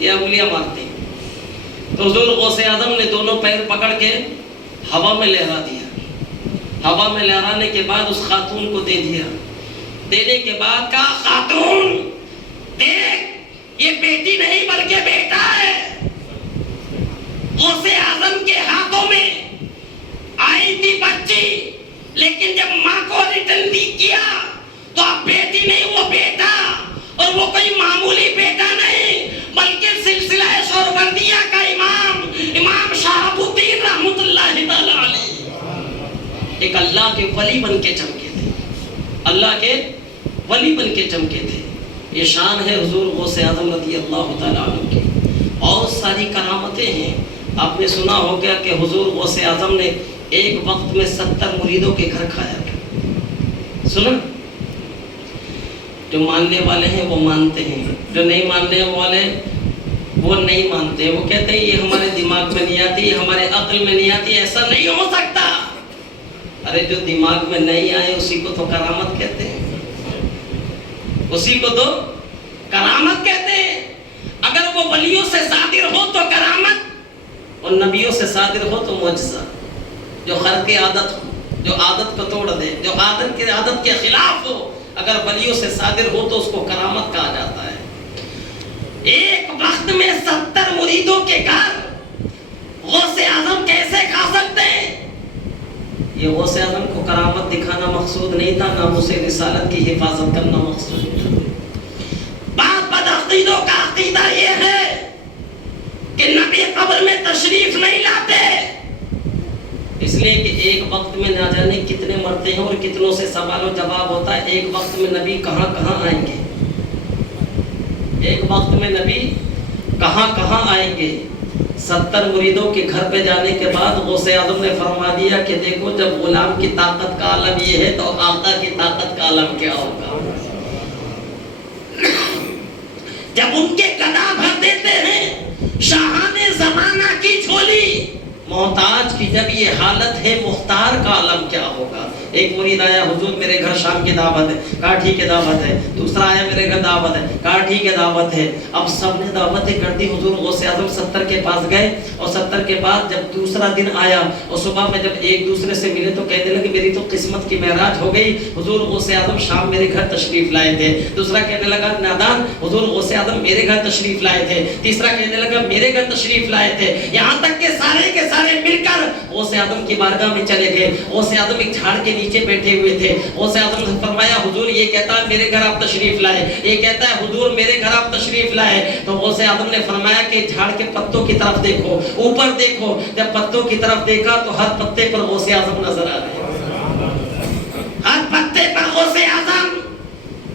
یا انگلیاں مارتے ہیں، تو حضور غوث اعظم نے دونوں پیر پکڑ کے ہوا میں لہرا دیا۔ ہوا میں لہرانے کے بعد اس خاتون کو دے دیا، دینے کے بعد کہا خاتون دیکھ یہ بیٹی نہیں بلکہ بیٹا ہے۔ غوث اعظم کے ہاتھوں میں آئی تھی بچی، لیکن جب ماں کو ریٹرن دی کیا تو اب بیٹی نہیں وہ بیٹا، اور وہ کوئی معمولی بیٹا نہیں بلکہ سلسلہ سہروردیہ کا امام شہاب الدین رحمت اللہ تعالی علیہ ایک اللہ کے ولی بن کے چمکے تھے، اللہ کے ولی بن کے چمکے تھے۔ یہ شان ہے حضور غوث اعظم رضی اللہ تعالیٰ عنہ کی۔ بہت ساری کرامتیں ہیں، آپ نے سنا ہو گیا کہ حضور غوث اعظم نے ایک وقت میں 70 مریدوں کے گھر کھایا۔ سنا؟ جو ماننے والے ہیں وہ مانتے ہیں، جو نہیں ماننے والے وہ نہیں مانتے، وہ کہتے ہیں یہ ہمارے دماغ میں نہیں آتی، یہ ہمارے عقل میں نہیں آتی، ایسا نہیں ہو سکتا۔ ارے جو دماغ میں نہیں آئے اسی کو تو کرامت کہتے ہیں، اسی کو تو کرامت کہتے ہیں۔ اگر وہ ولیوں سے صادر ہو تو کرامت، اور نبیوں سے صادر ہو تو معجزہ۔ جو خرق عادت ہو، جو عادت کو توڑ دے، جو عادت کے خلاف ہو، اگر ولیوں سے صادر ہو تو اس کو کرامت کہا جاتا ہے۔ ایک وقت میں 70 مریدوں کے گھر غوث اعظم کیسے کھا سکتے ہیں؟ یہ غوث اعظم کو کرامت دکھانا مقصود نہیں تھا، نہ اسے رسالت کی حفاظت کرنا مقصود تھا۔ بعض بدعقیدوں کا عقیدہ یہ ہے کہ نبی قبر میں تشریف نہیں لاتے، اس لیے کہ ایک وقت میں نہ جانے کتنے مرتے ہیں اور کتنوں سے سوال و جواب ہوتا ہے۔ ایک وقت میں نبی کہاں کہاں آئیں گے، ایک وقت میں نبی کہاں کہاں آئیں گے۔ 70 مریدوں کے گھر پہ جانے کے بعد غوث اعظم نے فرما دیا کہ دیکھو جب غلام کی طاقت کا عالم یہ ہے تو آقا کی طاقت کا عالم کیا ہوگا۔ جب ان کے گدا بھر دیتے ہیں شاہان زمانہ کی جھولی، محتاج کی جب یہ حالت ہے مختار کا عالم کیا ہوگا۔ ایک مرید آیا حضور میرے گھر شام کی دعوت ہے، کہا ٹھیک ہے دعوت ہے۔ دوسرا آیا میرے گھر دعوت ہے، کہا ٹھیک ہے دعوت ہے۔ اب سب نے دعوتیں کر دی، حضور غوث اعظم 70 کے پاس گئے، اور 70 کے بعد جب دوسرا دن آیا اور صبح میں جب ایک دوسرے سے ملے تو کہنے لگے میری تو قسمت کی معراج ہو گئی، حضور غوث اعظم شام میرے گھر تشریف لائے تھے۔ دوسرا کہنے لگا نادان حضور غوث اعظم میرے گھر تشریف لائے تھے۔ تیسرا کہنے لگا میرے گھر تشریف لائے تھے، یہاں تک کہ سارے کے سارے مل کر غوث اعظم کی بارگاہ میں چلے گئے۔ غوث اعظم ایک جھاڑ کے نیچے بیٹھے ہوئے تھے۔ غوث اعظم نے فرمایا حضور یہ کہتا ہے میرے گھر آپ تشریف لائے، یہ کہتا ہے حضور میرے گھر آپ تشریف لائے۔ تو غوث اعظم نے فرمایا کہ جھاڑ کے پتوں کی طرف دیکھو، اوپر دیکھو۔ جب پتوں کی طرف دیکھا تو ہر پتے پر غوث اعظم نظر آ رہے، ہر پتے پر غوث اعظم۔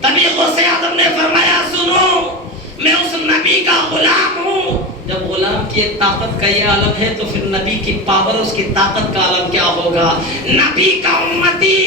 تبھی غوث اعظم نے فرمایا سنو میں اس نبی کا غلام ہوں۔ جب غلام کی ایک طاقت کا یہ عالم ہے تو پھر نبی کی پاور اس کی طاقت کا عالم کیا ہوگا۔ نبی کا امتی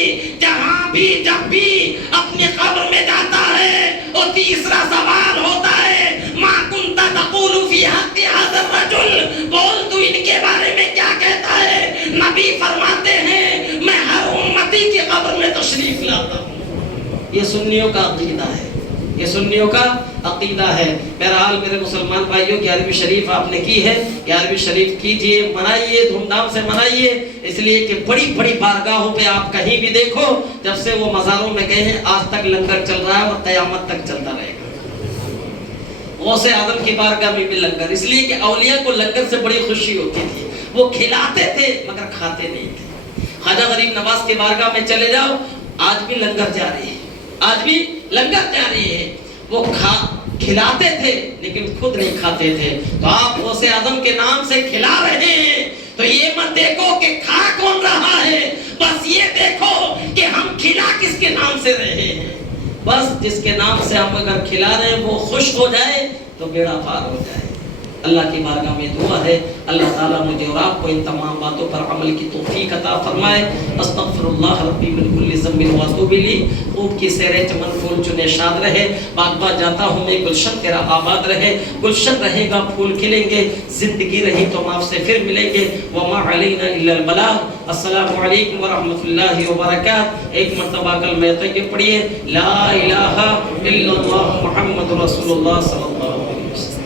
جہاں بھی جب بھی اپنی قبر میں جاتا ہے اور تیسرا سوال ہوتا ہے ما کنت تقول فی حق ھذا الرجل، بول تو ان کے بارے میں کیا کہتا ہے۔ نبی فرماتے ہیں میں ہر امتی کی قبر میں تشریف لاتا ہوں۔ یہ سنیوں کا عقیدہ ہے، یہ سنیوں کا عقیدہ ہے۔ بہرحال میرے مسلمان بھائیوں 11ویں شریف آپ نے کی ہے، 11ویں شریف کیجئے، منائیے، دھوم دھام سے منائیے، اس لیے کہ بڑی بڑی بارگاہوں پہ آپ کہیں بھی دیکھو جب سے وہ مزاروں میں گئے ہیں آج تک لنگر چل رہا ہے اور قیامت تک چلتا رہے گا۔ غوث اعظم کی بارگاہ میں بھی لنگر، اس لیے کہ اولیاء کو لنگر سے بڑی خوشی ہوتی تھی، وہ کھلاتے تھے مگر کھاتے نہیں تھے۔ خواجہ غریب نواز کی بارگاہ میں چلے جاؤ، آج بھی لنگر جاری ہے، آج بھی لنگر جاری ہے۔ وہ کھلاتے تھے لیکن خود نہیں کھاتے تھے۔ تو آپ غوث اعظم کے نام سے کھلا رہے ہیں تو یہ مت دیکھو کہ کھا کون رہا ہے، بس یہ دیکھو کہ ہم کھلا کس کے نام سے رہے ہیں۔ بس جس کے نام سے ہم اگر کھلا رہے ہیں وہ خوش ہو جائے تو بیڑا پار ہو جائے۔ اللہ کی بارگاہ میں دعا ہے اللہ تعالیٰ مجھے اور آپ کو ان تمام باتوں پر عمل کی توفیق عطا فرمائے۔ استغفر اللہ ربی من کل ذنب و اتوب الیہ۔ خوب کی سیر چمن پھول چنے شاد رہے، بعد بعد جاتا ہوں میں، گلشن تیرا آباد رہے، گلشن رہے گا پھول کھلیں گے، زندگی رہی تو ہم آپ سے پھر ملیں گے۔ وما علینا الا البلاغ۔ السلام علیکم ورحمۃ اللہ وبرکاتہ۔ ایک مرتبہ کلمہ طیب پڑھیے، لا الہ الا اللہ محمد رسول اللہ صلی اللہ علیہ وسلم۔